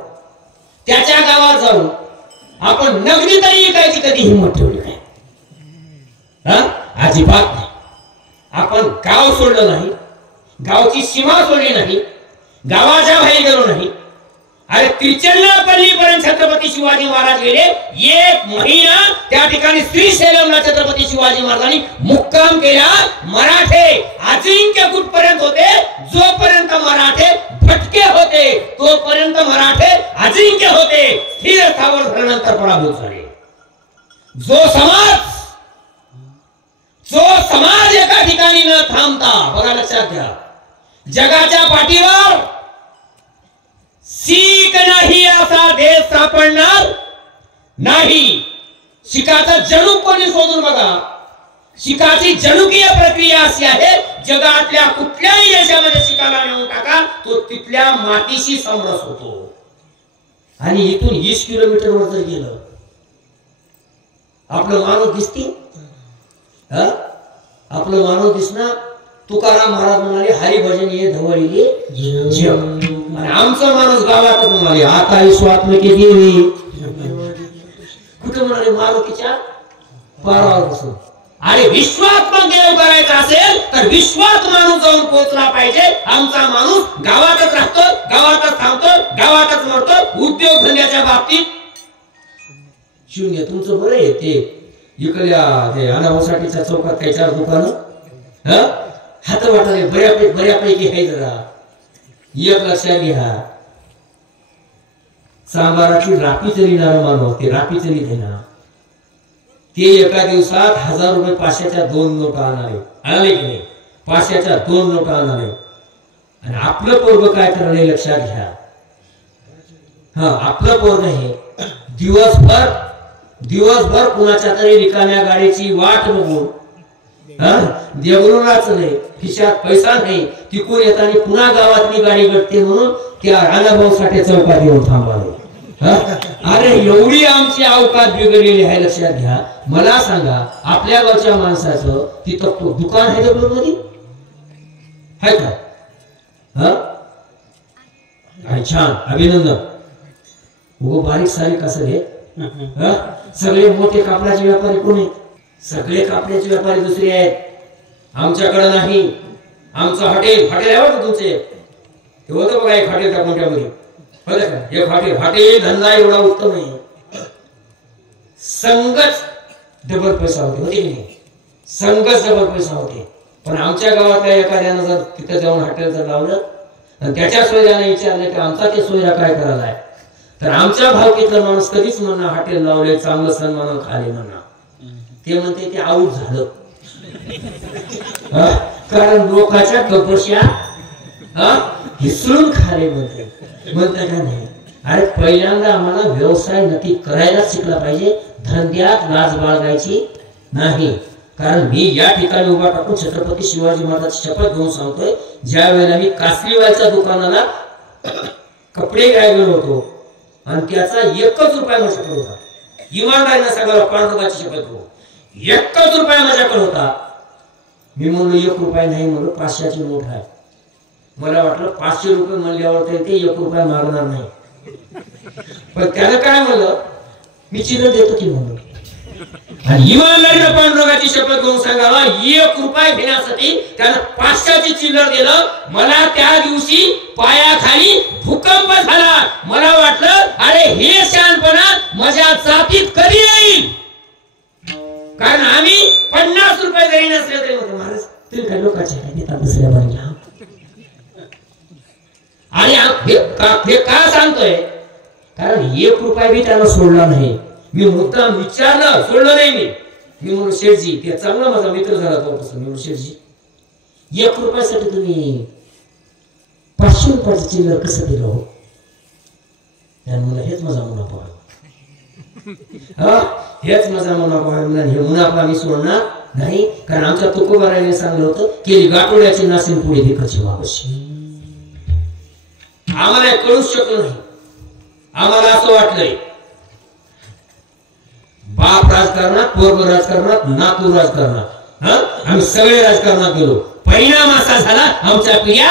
त्याच्या गावात जाऊन आपण नगदी तरी विकायची कधी हिंमत ठेवली काय? अजिबात नाही. आपण गाव सोडलं नाही, गावची सीमा सोडली नाही, गावाच्या बाहेर गेलो नाही. अरे तिरुचिरापल्लीपर्यंत छत्रपती शिवाजी महाराज गेले. 1 महिना त्या ठिकाणी श्रीशैलमला छत्रपती शिवाजी महाराजांनी मुक्काम केला. मराठे अजिंक्य कुठपर्यंत होते? जोपर्यंत मराठे भटके होते तोपर्यंत मराठे अजिंक्य होते. स्थिर स्थावर झाल्यानंतर पराभूत झाले. जो समाज एका ठिकाणी न थांबता, बघा लक्षात घ्या, जगाच्या पाठीवर शीख नाही असा देश सापडणार नाही. शिकाचा जणूक कोणी शोधून बघा. शिकाची जणुकीय प्रक्रिया अशी आहे, जगातल्या कुठल्याही देशामध्ये शिकाला नेऊन टाका, तो तिथल्या मातीशी समरस होतो. आणि इथून 20 किलोमीटरवर जर गेलं, आपलं मानव दिसते, आपलं मानव दिसणार. तुकाराम महाराज म्हणाले हरिभजन ये धवळीले जग. आणि आमचा माणूस गावात म्हणाले आता स्वात्मिके देवी. कुठे म्हणाले? मारुतीच्या पारावर बसून. आणि विश्वात्मक देव करायचा असेल तर विश्वात माणूस जाऊन पोहोचला पाहिजे. आमचा माणूस गावातच राहतो, गावातच थांबतो, गावातच मरतो. उद्योग धंद्याच्या बाबतीत शून्य. तुमचं बरं आहे ते इकडल्या अनावसाठीच्या चौकात काही 4 दुकानं हात वाटायला बऱ्यापैकी आहे जरा. एक लक्षात घ्या, सांबाराची रापी जरी मानव ते रापी जरी देणार ते एका दिवसात 1000 रुपये पाचशेच्या 2 नोटा आणणारे, आणाले की नाही? पाचशेच्या 2 नोटा आणणारे. आणि आपलं पोरग काय करणार लक्षात घ्या. आपलं पोरग हे दिवसभर कुणाच्या तरी रिकाम्या गाडीची वाट बघून देवरूनच नाही, खिशात पैसा नाही, तिकून येताना पुन्हा गावातली गाडी घडते म्हणून त्या राणाभाऊ साठे चौकात येऊन थांबवावे. अरे एवढी आमची अवकात बिघडलेली आहे, लक्षात घ्या. मला सांगा, आपल्या गावच्या माणसाचं तिथं दुकान आहे दगडूमध्ये आहे का? छान, अभिनंदन. वो बारीक सारीक असं हे सगळे मोठे कापडाचे व्यापारी कोण आहेत? सगळे कापडाचे व्यापारी दुसरे आहेत, आमच्याकडे नाही. आमचं हॉटेल आहे बघा तुमचे, हे होतं बघा एक हॉटेल त्या कोणत्यामध्ये एक हॉटेल धंदा एवढा उत्तम आहे. संघच डबल पैसा होते की नाही? संघच डबल पैसा होते. पण आमच्या गावात एखाद्यानं जर तिथं जाऊन हॉटेल जर लावलं आणि त्याच्या सोयऱ्याने विचारलं की आमचा ते सोयरा काय करायला, तर आमच्या भावकीतला माणूस कधीच म्हणा हॉटेल लावले चांगलं सन्मान खाले म्हणा. ते म्हणते ते आऊट झालं, कारण लोकांच्या कपश्या हिसळून खाले म्हणते का नाही? अरे पहिल्यांदा आम्हाला व्यवसाय नक्की करायला शिकला पाहिजे, धंद्यात लाज बाळगायची नाही. कारण मी या ठिकाणी उभा टाकून छत्रपती शिवाजी महाराजांची शपथ घेऊन सांगतोय, ज्या वेळेला मी कासरीवालच्या दुकानाला कपडे घ्यायला होतो आणि त्याचा 1 रुपया माझ्याकडे होता, इमानदारीने सगळ्या पांडुरंगाची शपथ घेऊन 1 रुपया माझ्याकडे होता. मी म्हणलो 1 रुपया नाही, म्हणलो 500ची नोट आहे. मला वाटलं 500 रुपये म्हणल्यावर ते 1 रुपया मागणार नाही. पण त्यानं काय म्हणलं, मी चिन्ह देतो की म्हणलो. आणि इमानदारीने पांडुरंगाची शपथ घेऊन सांगावा 1 रुपया घेण्यासाठी त्यानं 500ची चिल्लर दिलं. मला त्या दिवशी पायाखाली भूकंप झाला. मला वाटलं अरे हे शहाणपणा माझ्या जातीत कधी येईल, कारण आम्ही 50 रुपये जरी नसले तरी होते महाराज तुम्ही काय लोकांच्या काय देतात दुसऱ्या बारीला. आणि हे का सांगतोय, कारण 1 रुपया बी त्यानं सोडला नाही. मी मुद्दाम विचारलं, सोडलं नाही. मी म्हणून शेठजी, ते चांगला माझा मित्र झाला तेव्हापासून. मी म्हणून शेठजी 1 रुपयासाठी तुम्ही 500 रुपयाचं चिल्लर कसं दिलं हो? त्यानं मला हेच माझा मुनाफा आहे, हेच माझा मुनाफा आहे. हे मुनाफा मी सोडणार नाही, कारण आमच्या तुकोबाराने सांगलं होतं केली गाठोड्याची नाशिन पुढे देखची वापशी. आम्हाला कळूच शकलो नाही. आम्हाला असं वाटलंय बाप राजकारणात, पोरग राजकारणात, नातू राजकारणात, आम्ही सगळे राजकारणात गेलो. परिणाम असा झाला आमच्या पिढ्या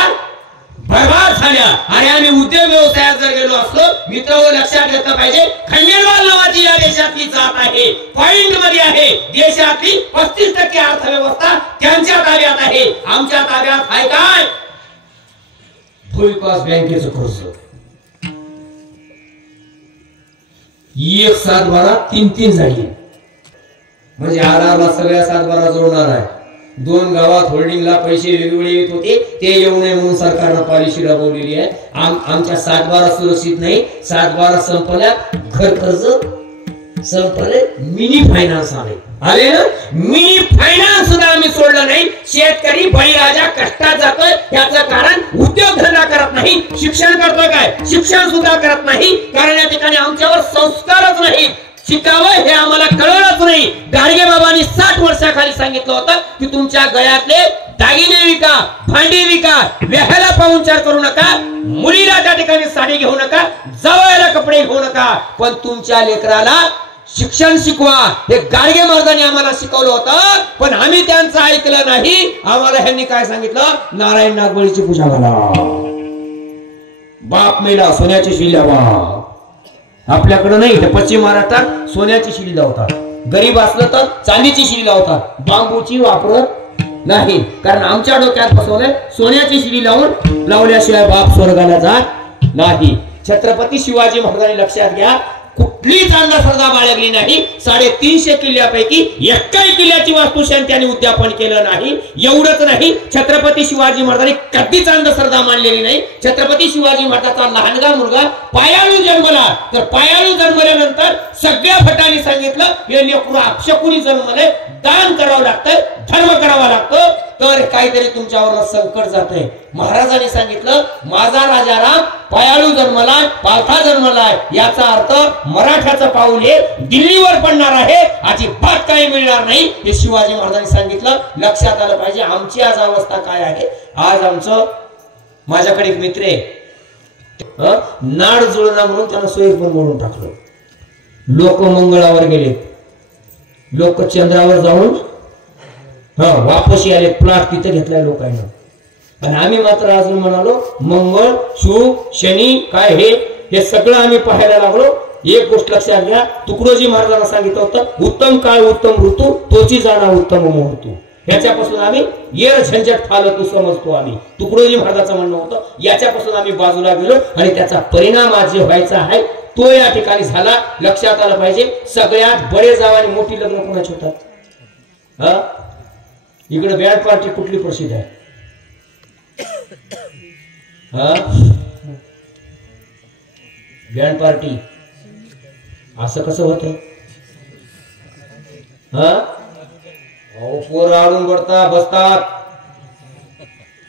बर्बाद झाल्या. आणि आम्ही उद्योग व्यवसायात जर गेलो असलो, मित्र लक्षात घेतलं पाहिजे, खंडेलवाल नावाची या देशातली जात आहे, पॉइंट मध्ये आहे. देशातली 35% अर्थव्यवस्था त्यांच्या ताब्यात आहे. आमच्या ताब्यात आहे काय? भूविकास बँकेचं कर्ज 1 7-12 3 झाली, म्हणजे आधारला सगळ्या 7-12 जोडणार आहे. 2 गावात होल्डिंगला पैसे वेगवेगळे येत होते, ते येऊ नये म्हणून सरकारनं पॉलिसी राबवलेली आहे. आमच्या 7-12 सुरक्षित नाही. 7-12 संपल्या, घर कर्ज संपले, मिनी फायनान्स आले ना. मिनी फायनान्स सुद्धा आम्ही सोडलं नाही. शेतकरी बळीराजा कष्टात जातोय, याचं कारण उद्योगधंदा करत नाही. शिक्षण करतोय काय? शिक्षण सुद्धा करत नाही, कारण या ठिकाणी आमच्यावर संस्कारच नाही. शिकावं हे आम्हाला कळवलंच नाही. गाडगे बाबांनी 60 वर्षाखाली सांगितलं होतं की तुमच्या गळ्यातले दागिने विका, भांडी विका, व्याहाला पाहुणचार करू नका, मुलीला त्या ठिकाणी साडी घेऊ नका, जावयाला कपडे घेऊ नका, पण तुमच्या लेकराला शिक्षण शिकवा. हे गाडगे महाराजांनी आम्हाला शिकवलं होतं, पण आम्ही त्यांचं ऐकलं नाही. आम्हाला ह्यांनी काय सांगितलं? नारायण नागबळीची पूजा करा, बाप मेला सोन्याची शिली लावा. आपल्याकडे नाही, हे पश्चिम महाराष्ट्रात सोन्याची शिली लावतात. गरीब असलं तर चांदीची शिली लावतात, बांबूची वापरत नाही. कारण आमच्या डोक्यात बसवलंय सोन्याची शिली लावल्याशिवाय बाप स्वर्गाला जात नाही. छत्रपती शिवाजी महाराजांनी लक्षात घ्या, कुठलीच अंधश्रद्धा बाळगली नाही. 350 किल्ल्यापैकी एकाही किल्ल्याची वास्तुशांती आणि उद्यापन केलं नाही. एवढंच नाही, छत्रपती शिवाजी महाराजांनी कधीच अंधश्रद्धा मानलेली नाही. छत्रपती शिवाजी महाराजांचा लहानगा मुलगा पायाळू जन्मला, तर पायाळू जन्मल्यानंतर सगळ्या भटांनी सांगितलं हे लेकरू अपशकुनी जन्मले, दान करावं लागतंय, धर्म करावा लागतो, तर काहीतरी तुमच्यावर संकट जातंय. महाराजांनी सांगितलं माझा राजाराम पायाळू जन्मलाय, पालथा जन्मलाय, याचा अर्थ मराठ्याचं पाऊल हे दिल्लीवर पडणार आहे, अजिबात काही मिळणार नाही, हे शिवाजी महाराजांनी सांगितलं. लक्षात आलं पाहिजे आमची आज अवस्था काय आहे. आज आमचं, माझ्याकडे एक मित्र आहे, नाड जुळना म्हणून त्यानं सोयीक पण मोडून टाकलं. लोक मंगळावर गेले, लोक चंद्रावर जाऊन वापसी आले, प्लॉट तिथे घेतलाय लोकांना. आणि आम्ही मात्र अजून म्हणालो मंगळ, शुभ, शनी काय हे सगळं आम्ही पाहायला लागलो. एक गोष्ट लक्षात घ्या, तुकडोजी महाराजांना सांगितलं होतं उत्तम काळ उत्तम ऋतू तोची जाणा उत्तम मुहूर्त. ह्याच्यापासून आम्ही येर झंझट फालतू समजतो. आम्ही तुकडोजी महाराजांचं म्हणणं होतं, याच्यापासून आम्ही बाजूला गेलो आणि त्याचा परिणाम आज जे व्हायचा आहे तो या ठिकाणी झाला. लक्षात आलं पाहिजे. सगळ्यात बडे जाव आणि मोठी लग्न कोणाची होतात? इकडे बँड पार्टी कुठली प्रसिद्ध आहे? बँड पार्टी असं कसं होत? पोर आणून बडता बसतात.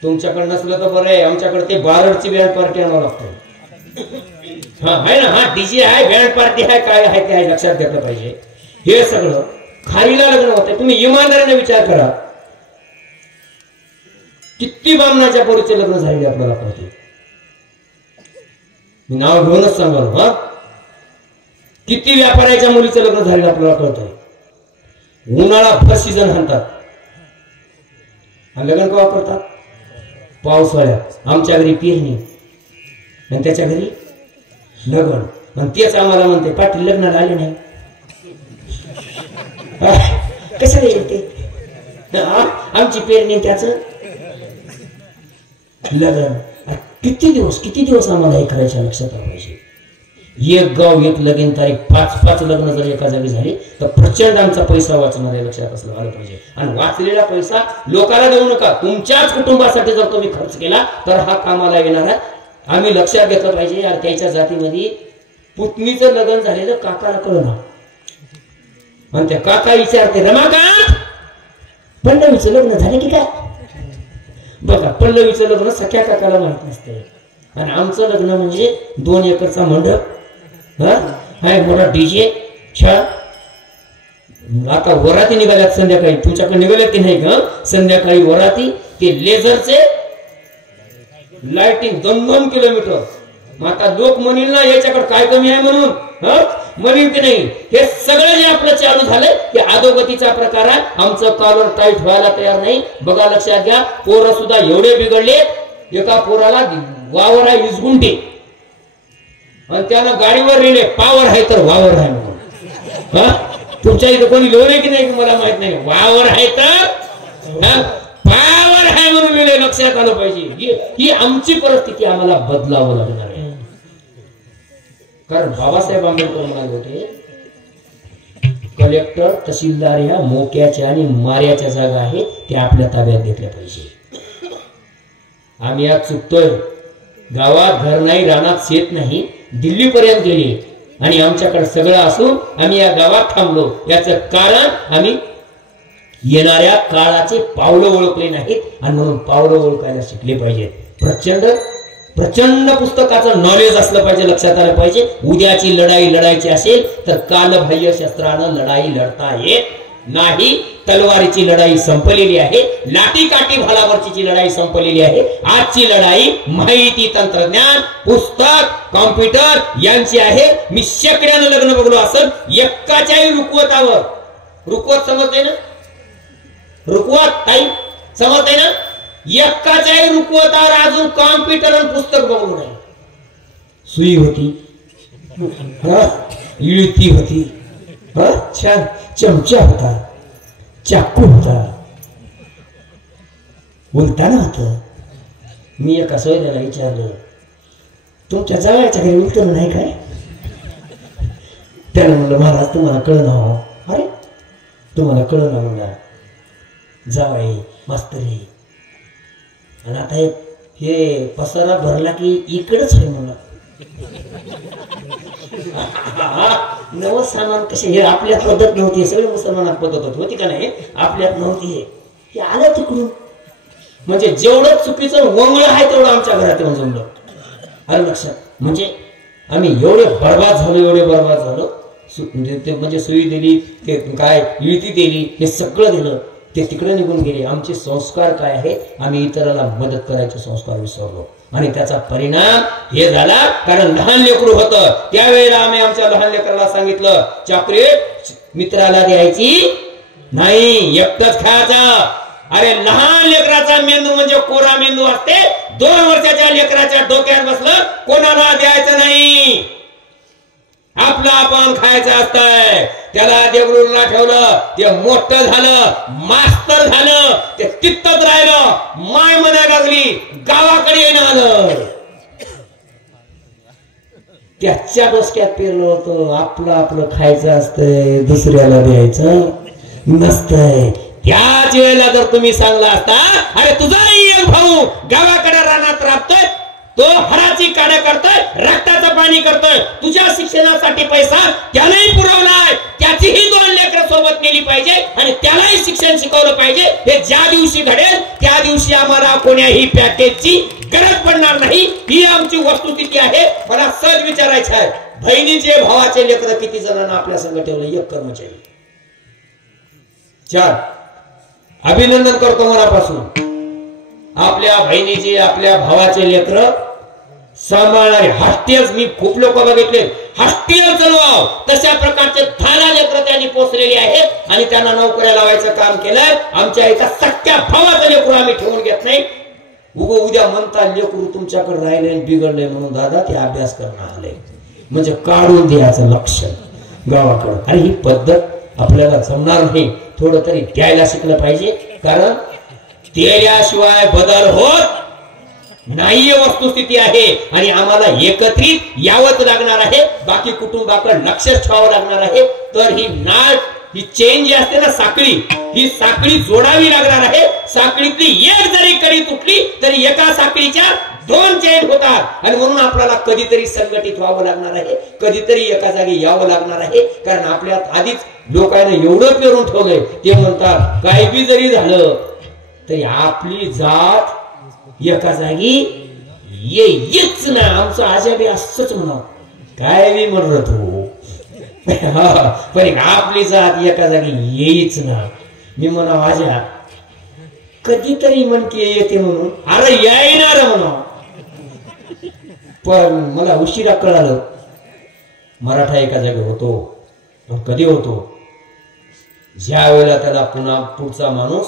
तुमच्याकडे नसलं तर बरं आहे, आमच्याकडे ते बारडची बँड पार्टी आणावं लागतं. आहे ना, डीजे आहे, बँड पार्टी आहे, काय आहे ते आहे, लक्षात घेतलं पाहिजे. हे सगळं खारीला लग्न होत. तुम्ही इमानदारीने विचार करा, किती बामणाच्या पोरीचे लग्न झालेले आपल्याला कळते. मी नाव घेऊनच सांगाल. किती व्यापाऱ्याच्या मुलीचं लग्न झालेलं आपल्याला कळतंय. उन्हाळा भर सीझन हाणतात आणि लग्न केव्हा करतात? पावसाळ्यात. आमच्या घरी पेरणी आणि त्याच्या घरी लग्न, आणि तेच आम्हाला म्हणते पाटील लग्नाला आले नाही. कशाला येते? आमची पेरणी त्याच लग्न. किती दिवस आम्हाला हे करायच्या. लक्षात आलं पाहिजे. एक गाव एक लगीन तारीख, 5 लग्न जर एका जागी झाली तर प्रचंड आमचा पैसा वाचणार आहे. लक्षात असलं आलं पाहिजे. आणि वाचलेला पैसा लोकांना देऊ नका, तुमच्याच कुटुंबासाठी जर तुम्ही खर्च केला तर हा कामाला येणार आहे. आम्ही लक्षात घेतलं पाहिजे. यार त्याच्या जातीमध्ये पुतणीचं लग्न झालेलं काकाला कळणार, आणि त्या काका विचारते रमाकांत पल्लवीचं लग्न झाले की काय? बघा, पल्लवीचं लग्न सख्या काकाला माहित नसते, आणि आमचं लग्न म्हणजे 2 एकरचा मंडप, हाय मोठा डीजे, छा. आता वराती निघाल्यात संध्याकाळी. तुमच्याकडे निघाल्यात की नाही का? संध्याकाळी वराती, ते लेझरचे लाइटिंग 2-2 किलोमीटर. मग आता लोक म्हणील ना याच्याकडे काय कमी आहे म्हणून, म्हणील की नाही. हे सगळं जे आपलं चालू झालंय ते अधोगतीचा प्रकार आहे. आमचं कॉलर टाईट व्हायला तयार नाही. बघा, लक्षात घ्या. पोरं सुद्धा एवढे बिघडले, एका पोराला वावर आहे 20 गुंठे, आणि त्यानं गाडीवर लिहिले पावर आहे तर वावर आहे म्हणून. तुमच्या इथे कोणी लिहिले की नाही मला माहित नाही. वावर आहे तर पावर आहे म्हणून लिहिले. लक्षात आलं पाहिजे. ही आमची परिस्थिती आम्हाला बदलावं लागणार आहे. कारण बाबासाहेब आंबेडकर म्हणाले होते कलेक्टर तहसीलदार ह्या मोक्याच्या आणि माऱ्याच्या जागा आहेत, त्या आपल्या ताब्यात घेतल्या पाहिजे. आम्ही आज चुकतोय. गावात घर नाही, रानात शेत नाही, दिल्लीपर्यंत गेले, आणि आमच्याकडे सगळं असून आम्ही या गावात थांबलो. याचं कारण आम्ही येणाऱ्या काळाचे पावलं ओळखले नाहीत, आणि म्हणून पावलं ओळखायला शिकले पाहिजेत. प्रचंड पुस्तकाचं नॉलेज असलं पाहिजे. लक्षात आलं पाहिजे. उद्याची लढाई लढायची असेल तर कालबाह्य शस्त्रानं लढाई लढता येत नाही. तलवारीची लढाई संपलेली आहे, लाठी काठी भालावरची लढाई संपलेली आहे. आजची लढाई माहिती तंत्रज्ञान, पुस्तक, कॉम्प्युटर यांची आहे. मी शेकड्यानं लग्न बघलो असं एकाच्याही रुकवतावर, रुकवत समजते ना, रुकवत ताई समजते ना, एकाच्याही रुकवतावर अजून कॉम्प्युटर आणि पुस्तक बघलो नाही. सुई होती, इळती होती, छान चमचा होता, चाकू होता, उलटाना होत. मी एका सोयऱ्याला विचारलं तुमच्या जवळच्या घरी उलटण नाही काय? त्याने म्हणलं महाराज तुम्हाला कळलं हो. अरे तुम्हाला कळलं ना म्हणला जावाई मास्तरी आणि आता हे पसारा भरला की इकडच आहे म्हणला. नव सामान कसे हे आपल्यात पद्धत नव्हती सगळे मुसलमानात पद्धत होती का नाही आपल्यात नव्हती हे आलं तिकडून म्हणजे जेवढं चुकीचं वंगळ आहे तेवढं आमच्या घरात येऊन जमलं. अरे लक्षात म्हणजे आम्ही एवढे बरबाद झालो म्हणजे सुई दिली ते काय युती दिली हे सगळं दिलं ते तिकडे निघून गेले. आमचे संस्कार काय आहे आम्ही इतराला मदत करायचे संस्कार विसरलो आणि त्याचा परिणाम हे झाला. कारण लहान लेकरू होतं त्यावेळेला आम्ही आमच्या लहान लेकराला सांगितलं चॉकलेट मित्राला द्यायची नाही एकटंच खायचं. अरे लहान लेकराचा मेंदू म्हणजे कोरा मेंदू असते. 2 वर्षाच्या लेकराच्या डोक्यात बसलं कोणाला द्यायचं नाही आपलं आपण खायचं असतंय. त्याला देवरूला ठेवलं ते मोठं झालं मास्तर झालं ते तिथंच राहिलं माय म्हणा लागली गावाकडे येणं आलं. त्याच्या डोसक्यात पेरलं होतं आपलं खायचं असतंय दुसऱ्याला द्यायचं नसतंय. त्याच वेळेला जर तुम्ही सांगला असता अरे तुझाही एक भाऊ गावाकडे रानात राबतोय तो हराची काड्या करतोय रक्ताचं पाणी करतोय तुझ्या शिक्षणासाठी पैसा त्यालाही पुरवलाय त्याचीही 2 लेकरं सोबत नेली पाहिजे आणि त्यालाही शिक्षण शिकवलं पाहिजे. हे ज्या दिवशी घडेल त्या दिवशी आम्हाला कोण्याही पॅकेजची गरज पडणार नाही. ही आमची वस्तुस्थिती आहे. मला सहज विचारायचं आहे बहिणीचे भावाचे लेकरं किती जणांना आपल्या संग ठेवलं? 1 कर्मचारी 4. अभिनंदन करतो मनापासून. आपल्या बहिणीचे आपल्या भावाचे लेकर सांभाळणारे हॉस्टेल्स मी खूप लोक बघितले हॉस्टेल चालवाव तशा प्रकारचे 10 लेकर त्यांनी पोचलेली आहेत आणि त्यांना नोकऱ्या लावायचं काम केलंय. आमच्या एका सख्या भावाचं लेकरू आम्ही ठेवून घेत नाही. उद्या म्हणता लेकरू तुमच्याकडे राहिले बिघडले म्हणून दादा ते अभ्यास करणं आले म्हणजे काढून द्यायचं लक्ष गावाकडं. अरे ही पद्धत आपल्याला जमणार नाही. थोडं तरी द्यायला शिकलं पाहिजे कारण त्याशिवाय बदल होत नाही वस्तुस्थिती आहे आणि आम्हाला एकत्रित यावंच लागणार आहे. बाकी कुटुंबाकडे लक्ष ठेवावं लागणार आहे. तर ही नाट ही चेन जी असते ना साखळी ही साखळी जोडावी लागणार आहे. साखळीतली एक जरी कडी तुटली तरी एका साखळीच्या 2 चेन होतात आणि म्हणून आपल्याला कधीतरी संघटित व्हावं लागणार आहे. कधीतरी एका जागी यावं लागणार आहे. कारण आपल्यात आधीच लोकांना एवढं पेरून ठेवलंय ते म्हणतात काही बी जरी झालं तरी आपली जात एका जागी येईच ना. आमचं आजाबी असंच म्हणा काय बी म्हणत हो पण आपली जात एका जागी येईच ना. मी म्हणा आजा कधीतरी म्हणके येते म्हणून अरे येणार म्हणा. पण मला उशिरा कळालं मराठा एका जागी होतो. कधी होतो? ज्या वेळेला त्याला पुन्हा पुढचा माणूस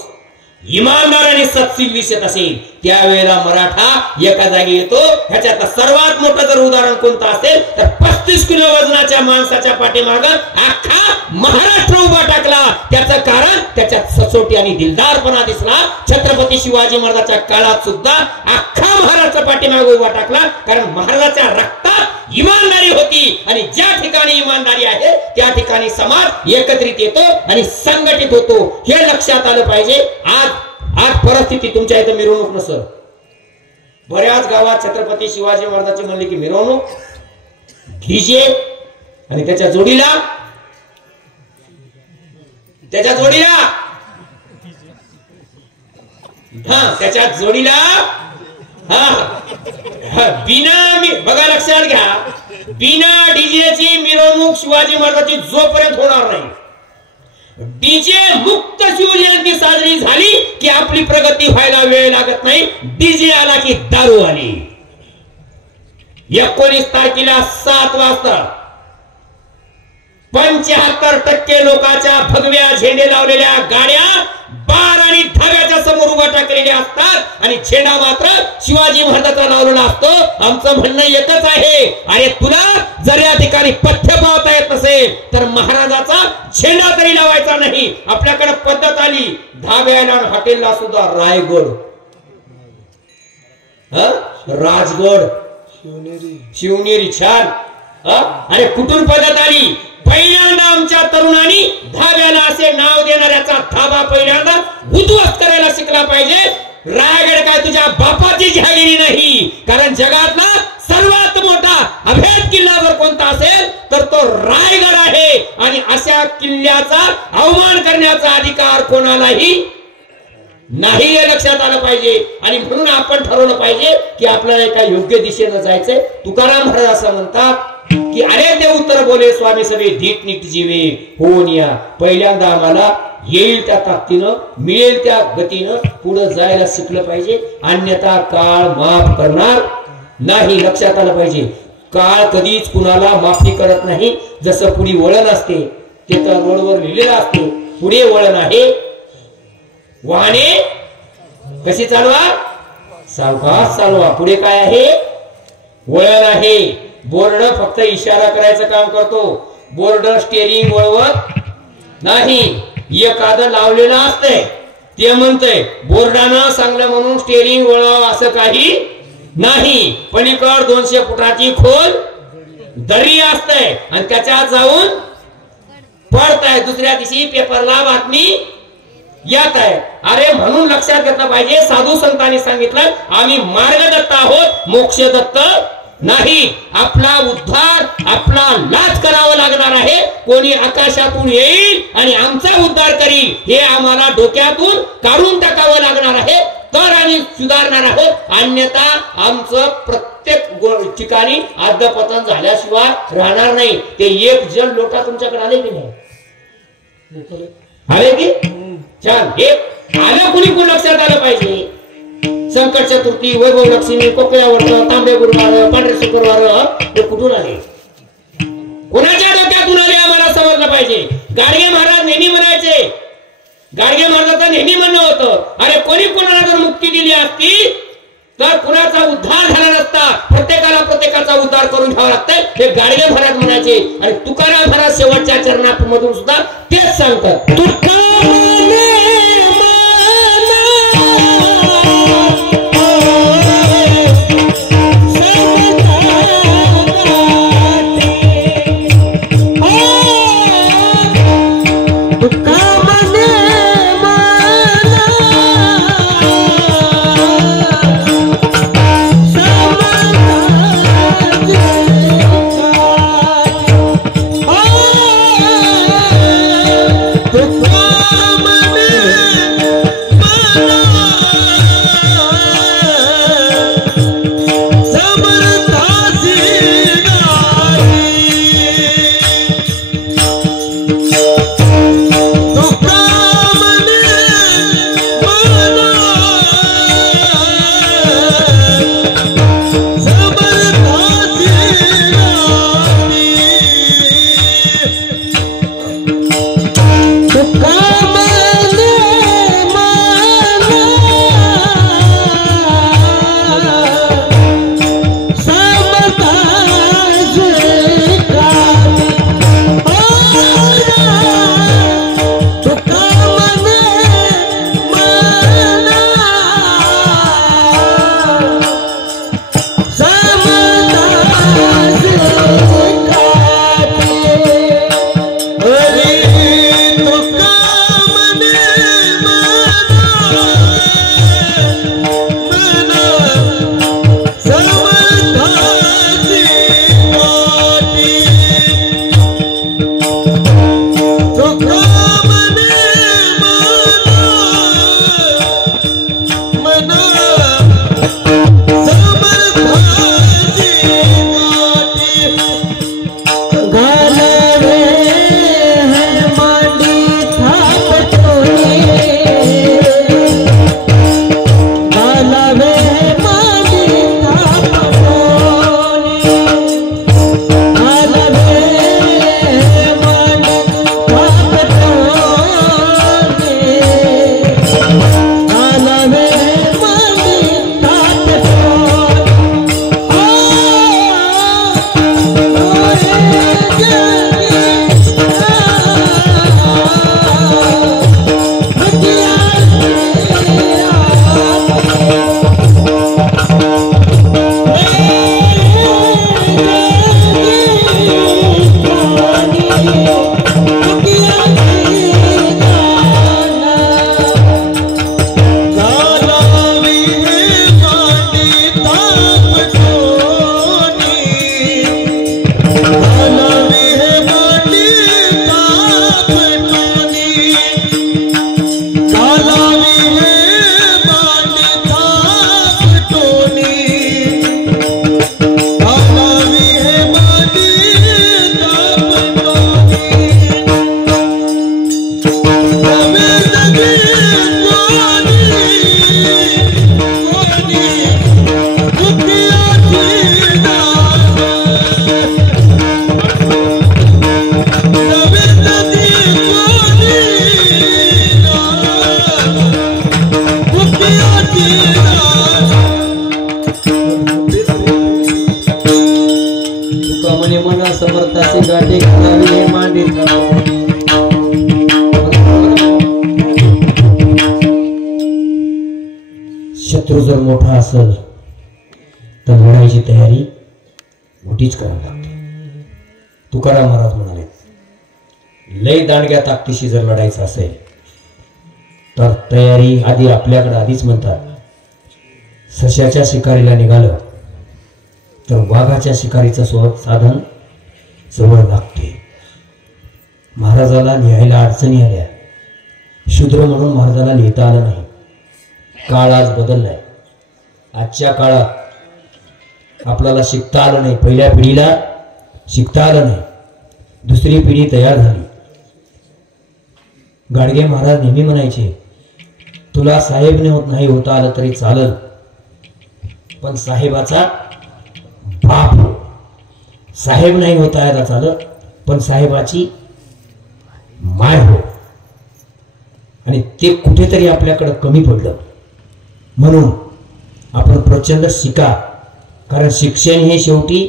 इमानदार आणि सत्शील दिसत असेल त्यावेळेला मराठा एका जागी येतो. ह्याच्यात सर्वात मोठं जर उदाहरण कोणतं असेल तर 35 किलो वजनाच्या माणसाच्या पाठीमागं अख्खा महाराष्ट्र उभा टाकला. त्याचं कारण त्याच्यात सचोटी आणि दिलदारपणा दिसला. छत्रपती शिवाजी महाराजांच्या काळात सुद्धा अख्खा महाराष्ट्र पाठीमागे उभा टाकला कारण महाराजांच्या रक्तात इमानदारी होती आणि ज्या ठिकाणी इमानदारी आहे त्या ठिकाणी समाज एकत्रित येतो आणि संघटित होतो. हे लक्षात आलं पाहिजे. आज परिस्थिती तुमच्या इथं मिरवणूक नसर बऱ्याच गावात छत्रपती शिवाजी महाराजांची म्हणले की मिरवणूक डीजे आणि त्याच्या जोडीला बघा लक्षात घ्या बिना डीजेची मिरवणूक शिवाजी महाराजांची जोपर्यंत होणार नाही. डीजे मुक्त शिवजयंती साजरी झाली की आपली प्रगती व्हायला वेळ लागत नाही. डीजे आला की दारू आली. 19 तारखेला 7 वाजता 75% लोकांच्या भगव्या झेंडे लावलेल्या गाड्या बार आणि धाब्याच्या समोर उभा टाकलेल्या असतात आणि झेंडा मात्र शिवाजी महाराजांचा लावलेला असतो. आमचं म्हणणं एकच आहे अरे तुला जर या ठिकाणी पथ्य पावता येत नसेल तर महाराजाचा झेंडा तरी लावायचा नाही. आपल्याकडे पद्धत आली धाब्याला हॉटेलला सुद्धा रायगड राजगड शिवनेरी छान. अरे कुठून पद्धत आली? पहिल्यांदा आमच्या तरुणांनी धाब्याला असे नाव देणाऱ्याचा धाबा पहिल्यांदा उद्ध्वस्त करायला शिकला पाहिजे. रायगड काय तुझ्या बापाची जहागिरी नाही, कारण जगातला सर्वात मोठा अभेद किल्ला जर कोणता असेल तर तो रायगड आहे. आणि अशा किल्ल्याचा अवमान करण्याचा अधिकार कोणालाही नाही, हे लक्षात आलं पाहिजे. आणि म्हणून आपण ठरवलं पाहिजे की आपल्याला एका योग्य दिशेनं जायचंय. तुकाराम महाराज असं म्हणतात की अरे ते उत्तर बोले स्वामी सवे धीट नीट जीवे होऊन या. पहिल्यांदा आम्हाला येईल त्या ताकदीनं, मिळेल त्या गतीनं पुढे जायला शिकलं पाहिजे, अन्यथा काळ माफ करणार नाही. लक्षात आलं पाहिजे, काळ कधीच कुणाला माफी करत नाही. जसं पुढे वळण असते ते तर रोडवर लिहिलेलं असते, पुढे वळण आहे, वाहने कशी चालवा, सावकाश चालवा. पुढे काय आहे, वळण आहे. बोर्ड फक्त इशारा करायचं काम करतो, बोर्ड स्टेरिंग वळवत नाही. एखादं लावलेलं असतंय ते म्हणतंय बोर्डानं सांगलं म्हणून स्टेरिंग वळव असं काही नाही. पलीकड 200 फुटाची खोल दरी असतंय आणि त्याच्यात जाऊन पडताय. दुसऱ्या दिवशी पेपरला बातमी येत आहे. अरे म्हणून लक्षात घेतलं पाहिजे, साधू संतांनी सांगितलं आम्ही मार्गदत्त आहोत, मोक्ष दत्त नाही. आपला उद्धार आपला लाच करावा लागणार आहे. कोणी आकाशातून येईल आणि आमचा उद्धार करील हे आम्हाला डोक्यातून काढून टाकावं लागणार आहे, तर आम्ही सुधारणार आहोत. अन्यथा आमचं प्रत्येक ठिकाणी अधपतन झाल्याशिवाय राहणार नाही. ते एक जण लोटा तुमच्याकडे आले की नाही, आले की छान. हे आलं कुणी कोण लक्षात आलं पाहिजे. संकट चतुर्थी, वैभव लक्ष्मी, कोकळा वर्त, तांबे गुरुवार, पांढरे शुक्रवार हे कुठून आले, कोणाच्या डोक्यातून आले आम्हाला समजलं पाहिजे. गाडगे महाराज नेहमी म्हणायचे, गाडगे महाराजांचं नेहमी म्हणणं होतं अरे कोणी कोणाला जर मुक्ती दिली असती तर कुणाचा उद्धार झाला नसता, प्रत्येकाला प्रत्येकाचा उद्धार करून घ्यावा लागतंय हे गाडगे महाराज म्हणायचे. आणि तुकाराम महाराज शेवटच्या चरणामधून सुद्धा तेच सांगतात. Oh शिक्षणासाठी घालावी मांडीत शत्रू जर मोठा असेल तर लढायची तयारी मोठीच करावी लागते. तुकाराम महाराज म्हणाले लय दांडग्या ताकदीशी जर लढायचं असेल तर तयारी आधी आपल्याकडे आधीच म्हणतात. सश्याच्या शिकारीला निघालं तर वाघाच्या शिकारीचं साधन जवळ लागते. महाराजाला लिहायला अडचणी आल्या. शूद्र म्हणून महाराजाला लिहिता आलं नाही. काळ आज बदललाय. आजच्या काळात आपल्याला शिकता आलं नाही. पहिल्या पिढीला शिकता आलं नाही. दुसरी पिढी तयार झाली. गाडगे महाराज नेहमी म्हणायचे तुला साहेब नाही होता आलं तरी चालल पण साहेबाचा बाप हो. साहेब नाही होता आला चालत पण साहेबाची माय हो. आणि ते कुठेतरी आपल्याकडे कमी पडलं. म्हणून आपण प्रचंड शिका. कारण शिक्षण हे शेवटी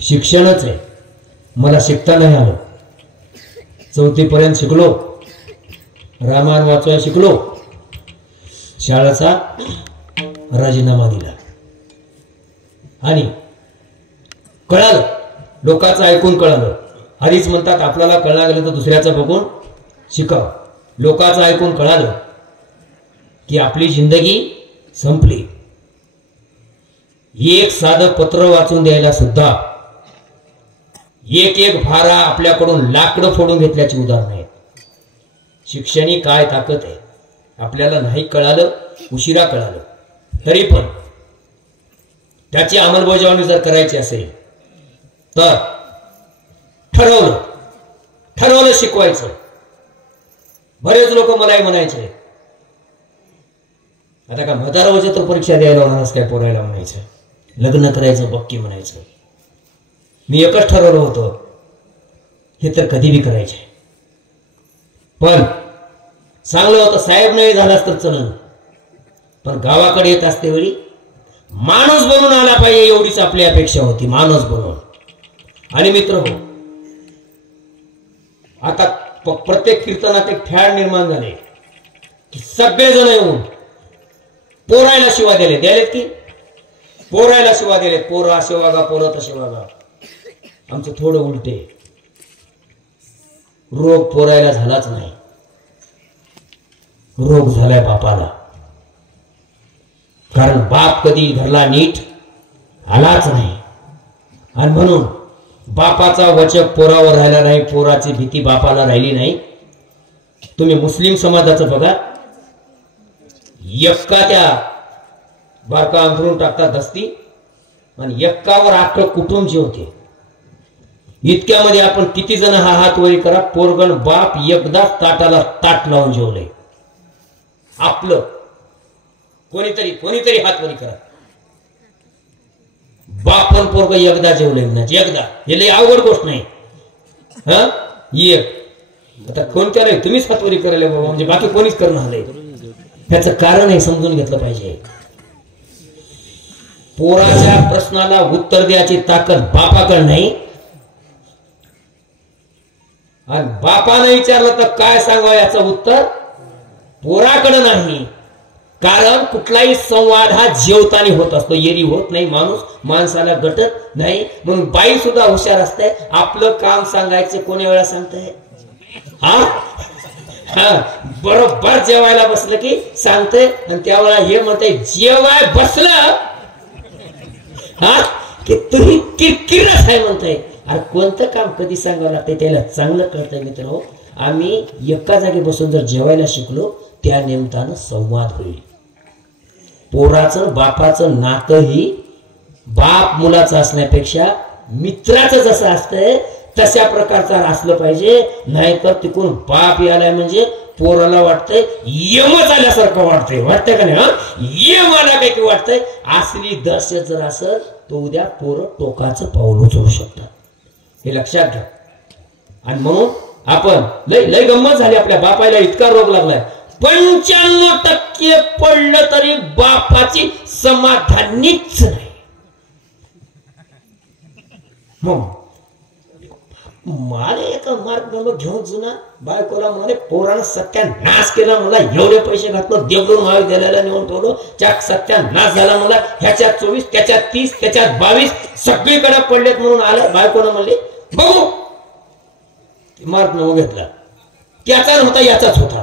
शिक्षणच आहे. मला शिकता नाही आलं. 4थी पर्यंत शिकलो. रामायण वाचायला शिकलो. शाळेचा राजीनामा दिला आणि कळालं. लोकांचं ऐकून कळालं. आधीच म्हणतात आपल्याला कळलं गेलं तर दुसऱ्याचं बघून शिकावं. लोकांचं ऐकून कळालं की आपली जिंदगी संपली. एक साधं पत्र वाचून द्यायला सुद्धा एक भारा आपल्याकडून लाकडं फोडून घेतल्याची उदाहरण आहेत. शिक्षणी काय ताकद आहे आपल्याला नाही कळालं. उशिरा कळालं तरी पण त्याची अंमलबजावणी जर करायची असेल तर ठरवलं शिकवायचं. बरेच लोक मलाही म्हणायचे आता का म्हातारा तर परीक्षा द्यायला होणारच काय पोरायला म्हणायचं. लग्न करायचं बक्की म्हणायचं. मी एकच ठरवलं होतं हे तर कधी बी करायचे. पण चांगलं होतं साहेब नाही झालास तर चलन पण गावाकडे येत असते वेळी माणूस बनून आला पाहिजे एवढीच आपली अपेक्षा होती. माणूस बनून. आणि मित्र हो आता प्रत्येक कीर्तनात एक फॅड निर्माण झाले की सगळेजण येऊन पोरायला शिवा द्यालेत की पोरायला शिवा दिलेत. पोरा शिवागा पोरं तर शिवागा. आमचं थोडं उलटे. रोग पोरायला झालाच नाही. रोग झालाय बापाला. कारण बाप कधी घरला नीट आलाच नाही आणि म्हणून बापाचा वचक पोरावर राहिला नाही. पोराची भीती बापाला राहिली नाही. तुम्ही मुस्लिम समाजाचं बघा. एक्का त्या बारका अंथरून टाकतात दस्ती आणि एक्कावर आख कुटुंब जे होते. इतक्यामध्ये आपण किती जण हा हात वरी करा. पोरगण बाप एकदाच ताटाला ताट लावून जेवले. आपलं कोणीतरी हात वरी करा. बाप पण पोरग एकदा जेवले म्हणजे एकदा. हे लय अवघड गोष्ट नाही. आता कोणत्या रे तुम्हीच हात वरी करायला बाबा म्हणजे बाकी कोणीच करणं आलंय. त्याचं कारण हे समजून घेतलं पाहिजे. पोराच्या प्रश्नाला उत्तर द्यायची ताकद बापाकडे नाही आणि बापाने विचारलं तर काय सांगावं याचं उत्तर पोराकडे नाही. कारण कुठलाही संवाद हा जेवताना होत असतो. येरी होत नाही. माणूस माणसाला गटत नाही. म्हणून बाई सुद्धा हुशार असते. आपलं काम सांगायचं कोणी वेळा सांगताय. बरोबर जेवायला बसलं की सांगते आणि त्यावेळेला हे म्हणते जेवाय बसलं की तुम्ही किरकिरच आहे म्हणताय. अरे कोणतं काम कधी सांगावं लागतंय त्याला चांगलं कळतंय मित्र हो. आम्ही एका जागी बसून जर जेवायला शिकलो त्या निमित्तानं संवाद होईल. पोराचं बापाचं नातं ही बाप मुलाचं असण्यापेक्षा मित्राचं जसं असतंय तशा प्रकारचं असलं पाहिजे. नाहीतर तिकडून बाप यायलाय म्हणजे पोराला वाटतंय यमच आल्यासारखं वाटतंय. वाटतंय का नाही. यम आला काही की वाटतंय. असली दहशत जर असेल तो उद्या पोरं टोकाचं पाऊल उचलू शकतात. हे लक्षात घ्या. आणि म्हणून आपण लय गंमत झाली. आपल्या बापाला इतका रोग लागलाय 95% पडलं तरी बापाची समाधानीच नाही. मला एका मार्ग घेऊन जुना बायकोला म्हणे पोरानं सत्यानाश केला, मला एवढे पैसे घातलं, देवडून महाविद्यालयाला नेऊन ठेवलं, त्यात सत्यानाश झाला, मला ह्याच्यात 24 त्याच्यात 30 त्याच्यात 22 सगळीकडे पडलेत म्हणून आलं. बायकोनं म्हणले बघू, मार्ग घेतला, त्याचा नव्हता याचाच होता.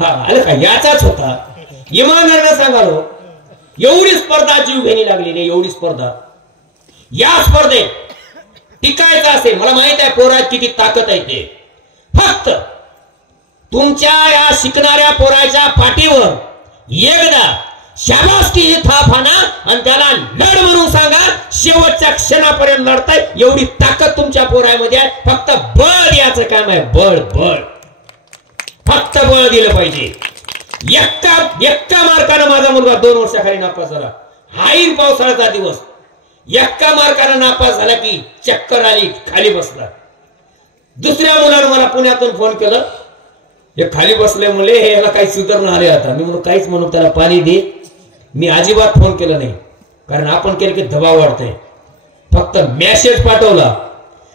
हा आलं का, याचाच होता. इमानदारीने सांगालो, एवढी स्पर्धा जीव घेणी लागलेली, एवढी स्पर्धा. या स्पर्धेत टिकायचं असेल, मला माहित आहे पोरात किती ताकद आहे ते, फक्त तुमच्या या शिकणाऱ्या पोराच्या पाठीवर एकदा शाबासकी थाप आणा आणि त्याला लढ म्हणून सांगा, शेवटच्या क्षणापर्यंत लढताय एवढी ताकद तुमच्या पोरामध्ये आहे. फक्त बळ द्यायचं काम आहे, बळ बळ, फक्त बळ दिलं पाहिजे. एक्का मार्कानं माझा मुलगा 2 वर्षाखाली नापास झाला. हाईन पावसाळ्याचा दिवस, एक्का मार्कानं नापास झाला की चक्कर आली, खाली बसला. दुसऱ्या मुलानं मला पुण्यातून फोन केलं, हे खाली बसले मुले, हे याला काही सुधारणा आले आता. मी म्हणून काहीच म्हणून त्याला पाणी दे. मी अजिबात फोन केला नाही, कारण आपण केलं की दबाव वाढतंय. फक्त मेसेज पाठवला,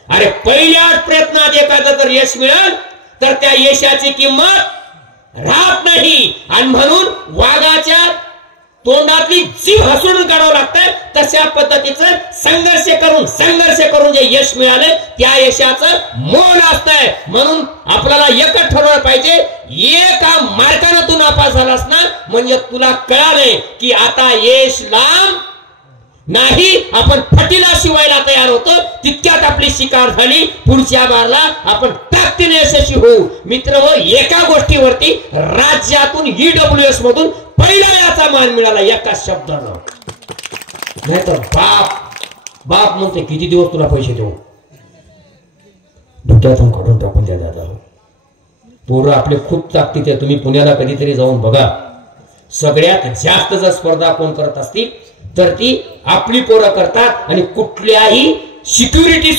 अरे पहिल्याच प्रयत्नात एखादं जर यश मिळेल तर त्या यशाची किंमत राहत नाही, आणि म्हणून वाघाच्या तोंडातली जीव हसून काढावं लागतंय. तशा पद्धतीचं संघर्ष करून जे यश मिळाले त्या यशाचं मोल असतंय. म्हणून आपल्याला एकच ठरवलं पाहिजे, एका मार्कानं तू नापास झालास ना म्हणजे तुला कळालंय की आता यश लांब नाही, आपण फटीला शिवायला तयार होतो. तितक्यात आपली शिकार झाली, पुढच्या बारला आपण ताकदीने यशस्वी होऊ. मित्र हो, एका गोष्टीवरती राज्यातून EWS मधून पहिला याचा मान मिळाला, एका शब्दानं. नाही तर बाप म्हणते किती दिवस तुला पैसे देऊ, डोक्यातून काढून टाकून द्या दादा. पोरं आपले खूप ताकदीत आहे. तुम्ही पुण्याला कधीतरी जाऊन बघा, सगळ्यात जास्त जर स्पर्धा कोण करत असतील तर ती आपली पोरं करतात, आणि कुठल्याही सिक्युरिटी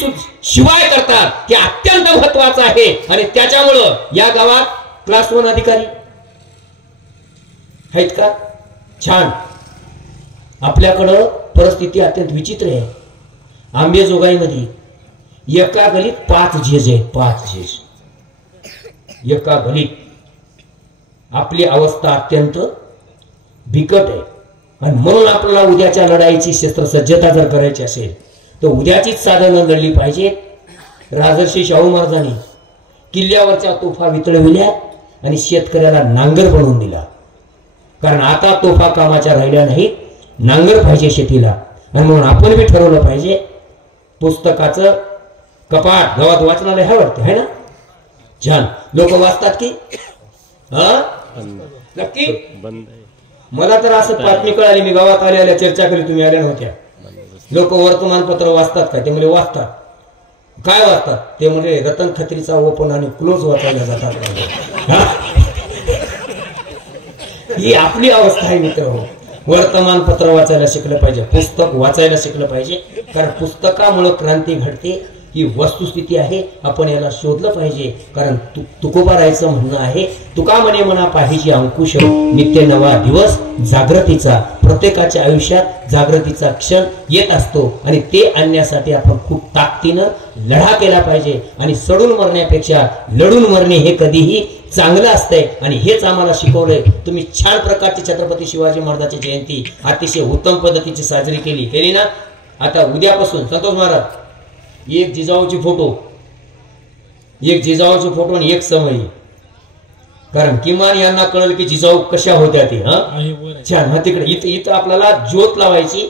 शिवाय करतात. ते अत्यंत महत्वाचं आहे. आणि त्याच्यामुळं या गावात क्लास 1 अधिकारी आहेत का? छान. आपल्याकडं परिस्थिती अत्यंत विचित्र आहे. आंबेजोगाईमध्ये एका गलीत 5 झेज आहेत, 5 झेज एका गलीत. आपली अवस्था अत्यंत बिकट आहे. आणि म्हणून आपल्याला उद्याच्या लढाईची शस्त्रसज्जता जर करायची असेल तर उद्याचीच साधनं लढली पाहिजेत. राजर्षी शाहू महाराजांनी किल्ल्यावरच्या तोफा वितळविल्या आणि शेतकऱ्याला नांगर बनवून दिला. कारण आता तोफा कामाच्या राहिल्या नाहीत, नांगर पाहिजे शेतीला. आणि म्हणून आपण बी ठरवलं पाहिजे, पुस्तकाचं कपाट गावात वाचनालय आहे वाटतं, है ना? छान. लोक वाचतात की नक्की? मला तर असं बातमी कळाली, मी गावात आल्या चर्चा केली, तुम्ही आल्या नव्हत्या. लोक वर्तमानपत्र वाचतात का? ते म्हणजे वाचतात. काय वाचतात? ते म्हणजे रतन खत्रीचा ओपन आणि क्लोज वाचायला जातात. ही आपली अवस्था आहे मित्र हो. वर्तमानपत्र वाचायला शिकलं पाहिजे, पुस्तक वाचायला शिकलं पाहिजे. कारण पुस्तकामुळे क्रांती घडते, ही वस्तुस्थिती आहे. आपण याला शोधलं पाहिजे. कारण तुकोबारायचं म्हणणं आहे, तुका म्हणे म्हणा पाहिजे अंकुश, नित्य नवा दिवस जागृतीचा. प्रत्येकाच्या आयुष्यात जागृतीचा क्षण येत असतो, आणि ते आणण्यासाठी आपण खूप ताकदीनं लढा केला पाहिजे. आणि सडून मरण्यापेक्षा लढून मरणे हे कधीही चांगलं असतंय. आणि हेच आम्हाला शिकवलंय. तुम्ही छान प्रकारची छत्रपती शिवाजी महाराजांची जयंती अतिशय उत्तम पद्धतीची साजरी केली ना. आता उद्यापासून संतोष महाराज एक जिजाऊची फोटो आणि एक समयी, कारण किमान यांना कळलं की जिजाऊ कशा होत्या ते. छान. हा तिकडे इथं आपल्याला ज्योत लावायची.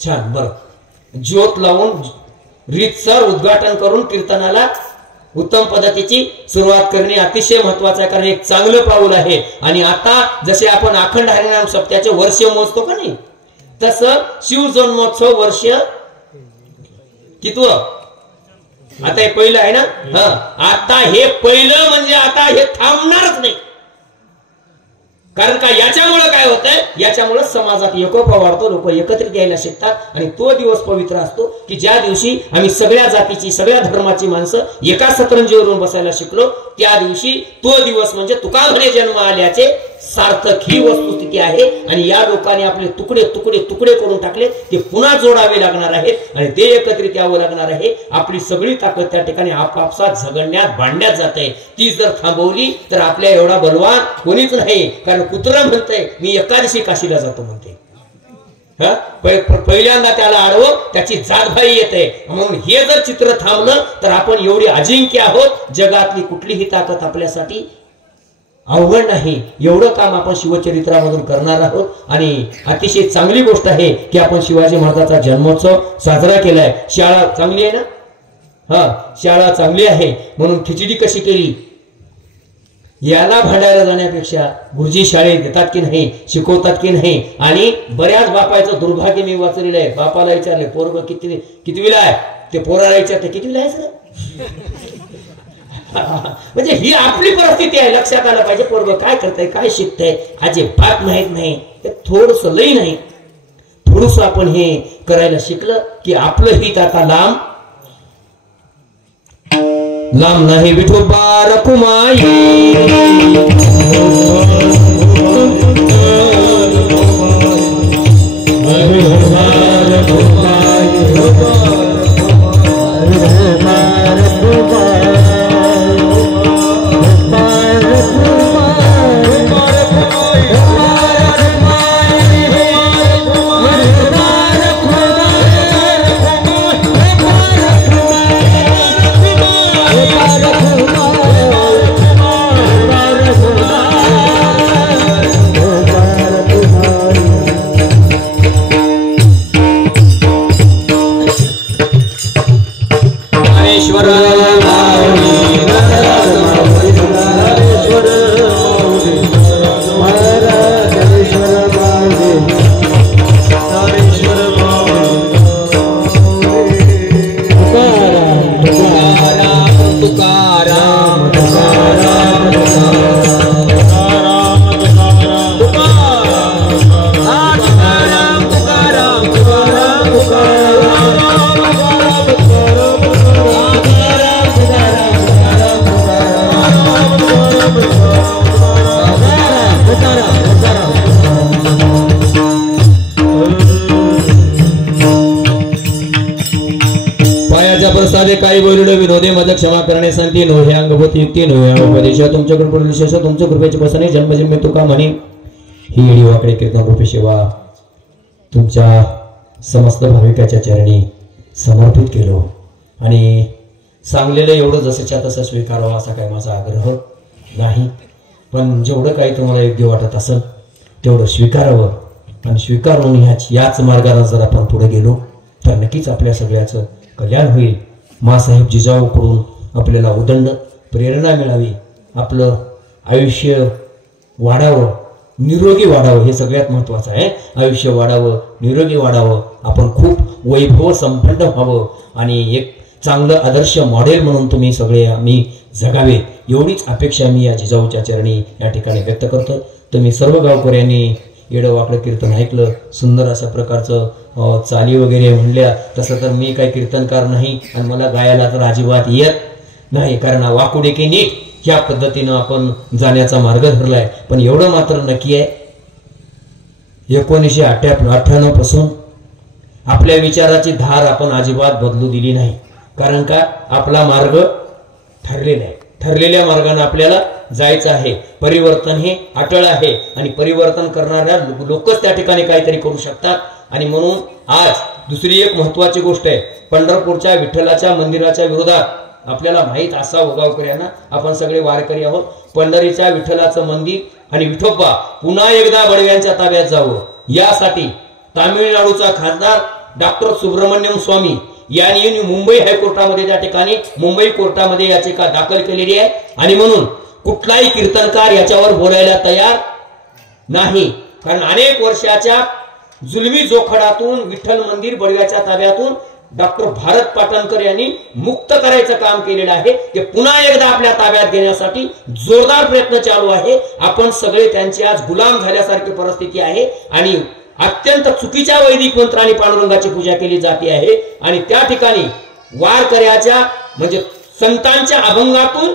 छान. बरं, ज्योत लावून रीतसर उद्घाटन करून कीर्तनाला उत्तम पद्धतीची सुरुवात करणे अतिशय महत्वाचं आहे. कारण एक चांगलं पाऊल आहे. आणि आता जसे आपण अखंड हरिनाम सप्त्याचे वर्ष मोजतो का नाही, तसं शिवजन्मोत्सव वर्ष कितवं? आता हे पहिलं आहे ना. आता हे पहिलं म्हणजे आता हे थांबणारच नाही. कारण का याच्यामुळे काय होतंय, याच्यामुळे समाजात एकोपा वाढतो, लोक एकत्रित यायला शिकतात. आणि तो दिवस पवित्र असतो की ज्या दिवशी आम्ही सगळ्या जातीची सगळ्या धर्माची माणसं एका सतरंजीवरून बसायला शिकलो. त्या दिवशी तो दिवस म्हणजे तुका म्हणे जन्म आल्याचे सार्थक ही वस्तुस्थिती आहे आणि या लोकांनी आपले तुकडे तुकडे तुकडे करून टाकले, ते पुन्हा जोडावे लागणार आहेत आणि ते एकत्रित यावं लागणार आहे. आपली सगळी ताकद त्या ठिकाणी आपापसात झगडण्यात भांडण्यात जाते. ती जर थांबवली तर आपल्या एवढा बलवान कोणीच नाही. कारण कुत्रा म्हणतंय मी एकादशी काशीला जातो म्हणते. पहिल्यांदा त्याला अडवं त्याची जातभाई येते. म्हणून हे जर चित्र थांबलं तर आपण एवढी अजिंक्य आहोत, जगातली कुठलीही ताकद आपल्यासाठी अवघड नाही. एवढं काम आपण शिवचरित्रामधून करणार आहोत आणि अतिशय चांगली गोष्ट आहे की आपण शिवाजी महाराजांचा जन्मोत्सव साजरा केलाय. शाळा चांगली आहे ना? शाळा चांगली आहे म्हणून खिचडी कशी केली याला भांडायला जाण्यापेक्षा गुरुजी शाळेत देतात की नाही, शिकवतात की नाही. आणि बऱ्याच बापाचं दुर्भाग्य मी वाचलेलं आहे. बापाला विचारले पोरग कितवीला आहे, ते पोराला विचारते कितवीला आहे सर. म्हणजे ही आपली परिस्थिती आहे, लक्षात आलं पाहिजे. पोरग काय करताय, काय शिकताय अजिबात माहित नाही. ते थोडस लई नाही, थोडस आपण हे करायला शिकलं की आपलं हित आता लांब नाही. विठोबा रखुमाई काही बोललो विनोदे मद क्षमा करणे सांगते नो हे अंगभूती युक्ती नो हे उपदेश तुमच्या कृपा विशेष तुमच्या कृपेची बसणे जन्मजन्मी तुका म्हणे. ही येडी वाकडे कीर्तन रूपी सेवा तुमच्या समस्त भाविकाच्या चरणी समर्पित केलो आणि सांगलेलं एवढं जसंच्या तसं स्वीकारावं असा काही माझा आग्रह नाही. पण जेवढं काही तुम्हाला योग्य वाटत असेल तेवढं स्वीकारावं आणि स्वीकारून याच मार्गाने जर आपण पुढे गेलो तर नक्कीच आपल्या सगळ्याचं कल्याण होईल. मासाहेब जिजाऊकडून आपल्याला उदंड प्रेरणा मिळावी, आपलं आयुष्य वाढावं, निरोगी वाढावं, हे सगळ्यात महत्वाचं आहे. आयुष्य वाढावं, निरोगी वाढावं, आपण खूप वैभव संपन्न व्हावं आणि एक चांगलं आदर्श मॉडेल म्हणून तुम्ही सगळे आम्ही जगावे एवढीच अपेक्षा मी या जिजाऊच्या चरणी या ठिकाणी व्यक्त करतो. तुम्ही सर्व गावकऱ्यांनी येडं वाकडं कीर्तन ऐकलं, सुंदर अशा प्रकारचं चाली वगैरे म्हणल्या. तसं तर मी काही कीर्तनकार नाही आणि मला गायला तर अजिबात येत नाही, कारण वाकुडे की नीट ह्या पद्धतीनं आपण जाण्याचा मार्ग धरलाय. पण एवढं मात्र नक्की आहे 1998 पासून आपल्या विचाराची धार आपण अजिबात बदलू दिली नाही. कारण का आपला मार्ग ठरलेला आहे, ठरलेल्या मार्गाने आपल्याला जायचं आहे. परिवर्तन हे अटळ आहे आणि परिवर्तन करणाऱ्या लोकच त्या ठिकाणी काहीतरी करू शकतात. आणि म्हणून आज दुसरी एक महत्वाची गोष्ट आहे, पंढरपूरच्या विठ्ठलाच्या मंदिराच्या विरोधात आपल्याला माहित असावं गावकऱ्यांना, आपण सगळे वारकरी आहोत. पंढरीच्या विठ्ठलाचं मंदिर आणि विठोबा पुन्हा एकदा बडव्यांच्या ताब्यात जावं यासाठी तामिळनाडूचा खासदार डॉक्टर सुब्रमण्यम स्वामी यांनी मुंबई हायकोर्टामध्ये त्या ठिकाणी मुंबई कोर्टामध्ये याचिका दाखल केलेली आहे. आणि म्हणून कुठलाही कीर्तनकार याच्यावर बोलायला तयार नाही, कारण अनेक वर्षाच्या जुलमी जोखडातून विठ्ठल मंदिर बडव्याच्या ताब्यातून डॉक्टर भारत पाटणकर यांनी मुक्त करायचं काम केलेलं आहे. ते पुन्हा एकदा आपल्या ताब्यात घेण्यासाठी जोरदार प्रयत्न चालू आहे. आपण सगळे त्यांची आज गुलाम झाल्यासारखी परिस्थिती आहे आणि अत्यंत चुकीच्या वैदिक मंत्रांनी पांडुरंगाची पूजा केली जाते आहे. आणि त्या ठिकाणी वारकऱ्याच्या म्हणजे संतांच्या अभंगातून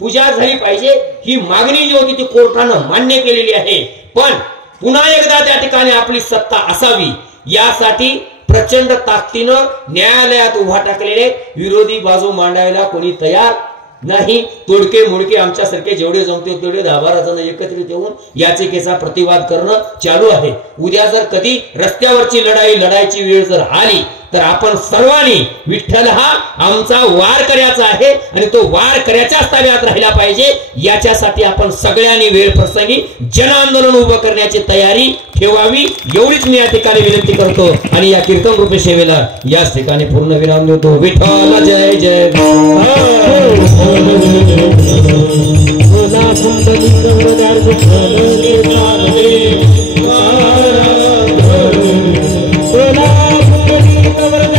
पूजा झाली पाहिजे ही मागणी जी होती ती कोर्टानं मान्य केलेली आहे। पण पुन्हा एकदा त्या ठिकाणी आपली सत्ता असावी यासाठी प्रचंड ताकदीनं न्यायालयात उभा टाकलेले विरोधी बाजू मांडायला कोणी तयार नाही। तोडके मोडके आमच्यासारखे जेवढे जमते तेवढे 10-12 जण एकत्रित येऊन याचिकेचा प्रतिवाद करणं चालू आहे। उद्या जर कधी रस्त्यावरची लढायची वेळ जर आली तर आपण सर्वांनी विठ्ठल हा आमचा वार करायचा आहे आणि तो वार करायच्याच ताब्यात राहिला पाहिजे याच्यासाठी आपण सगळ्यांनी वेळ प्रसंगी जन आंदोलन उभं करण्याची तयारी ठेवावी एवढीच मी या ठिकाणी विनंती करतो आणि या कीर्तन रूपी सेवेला याच ठिकाणी पूर्ण विराम देतो। विठ्ठल जय जय Hola,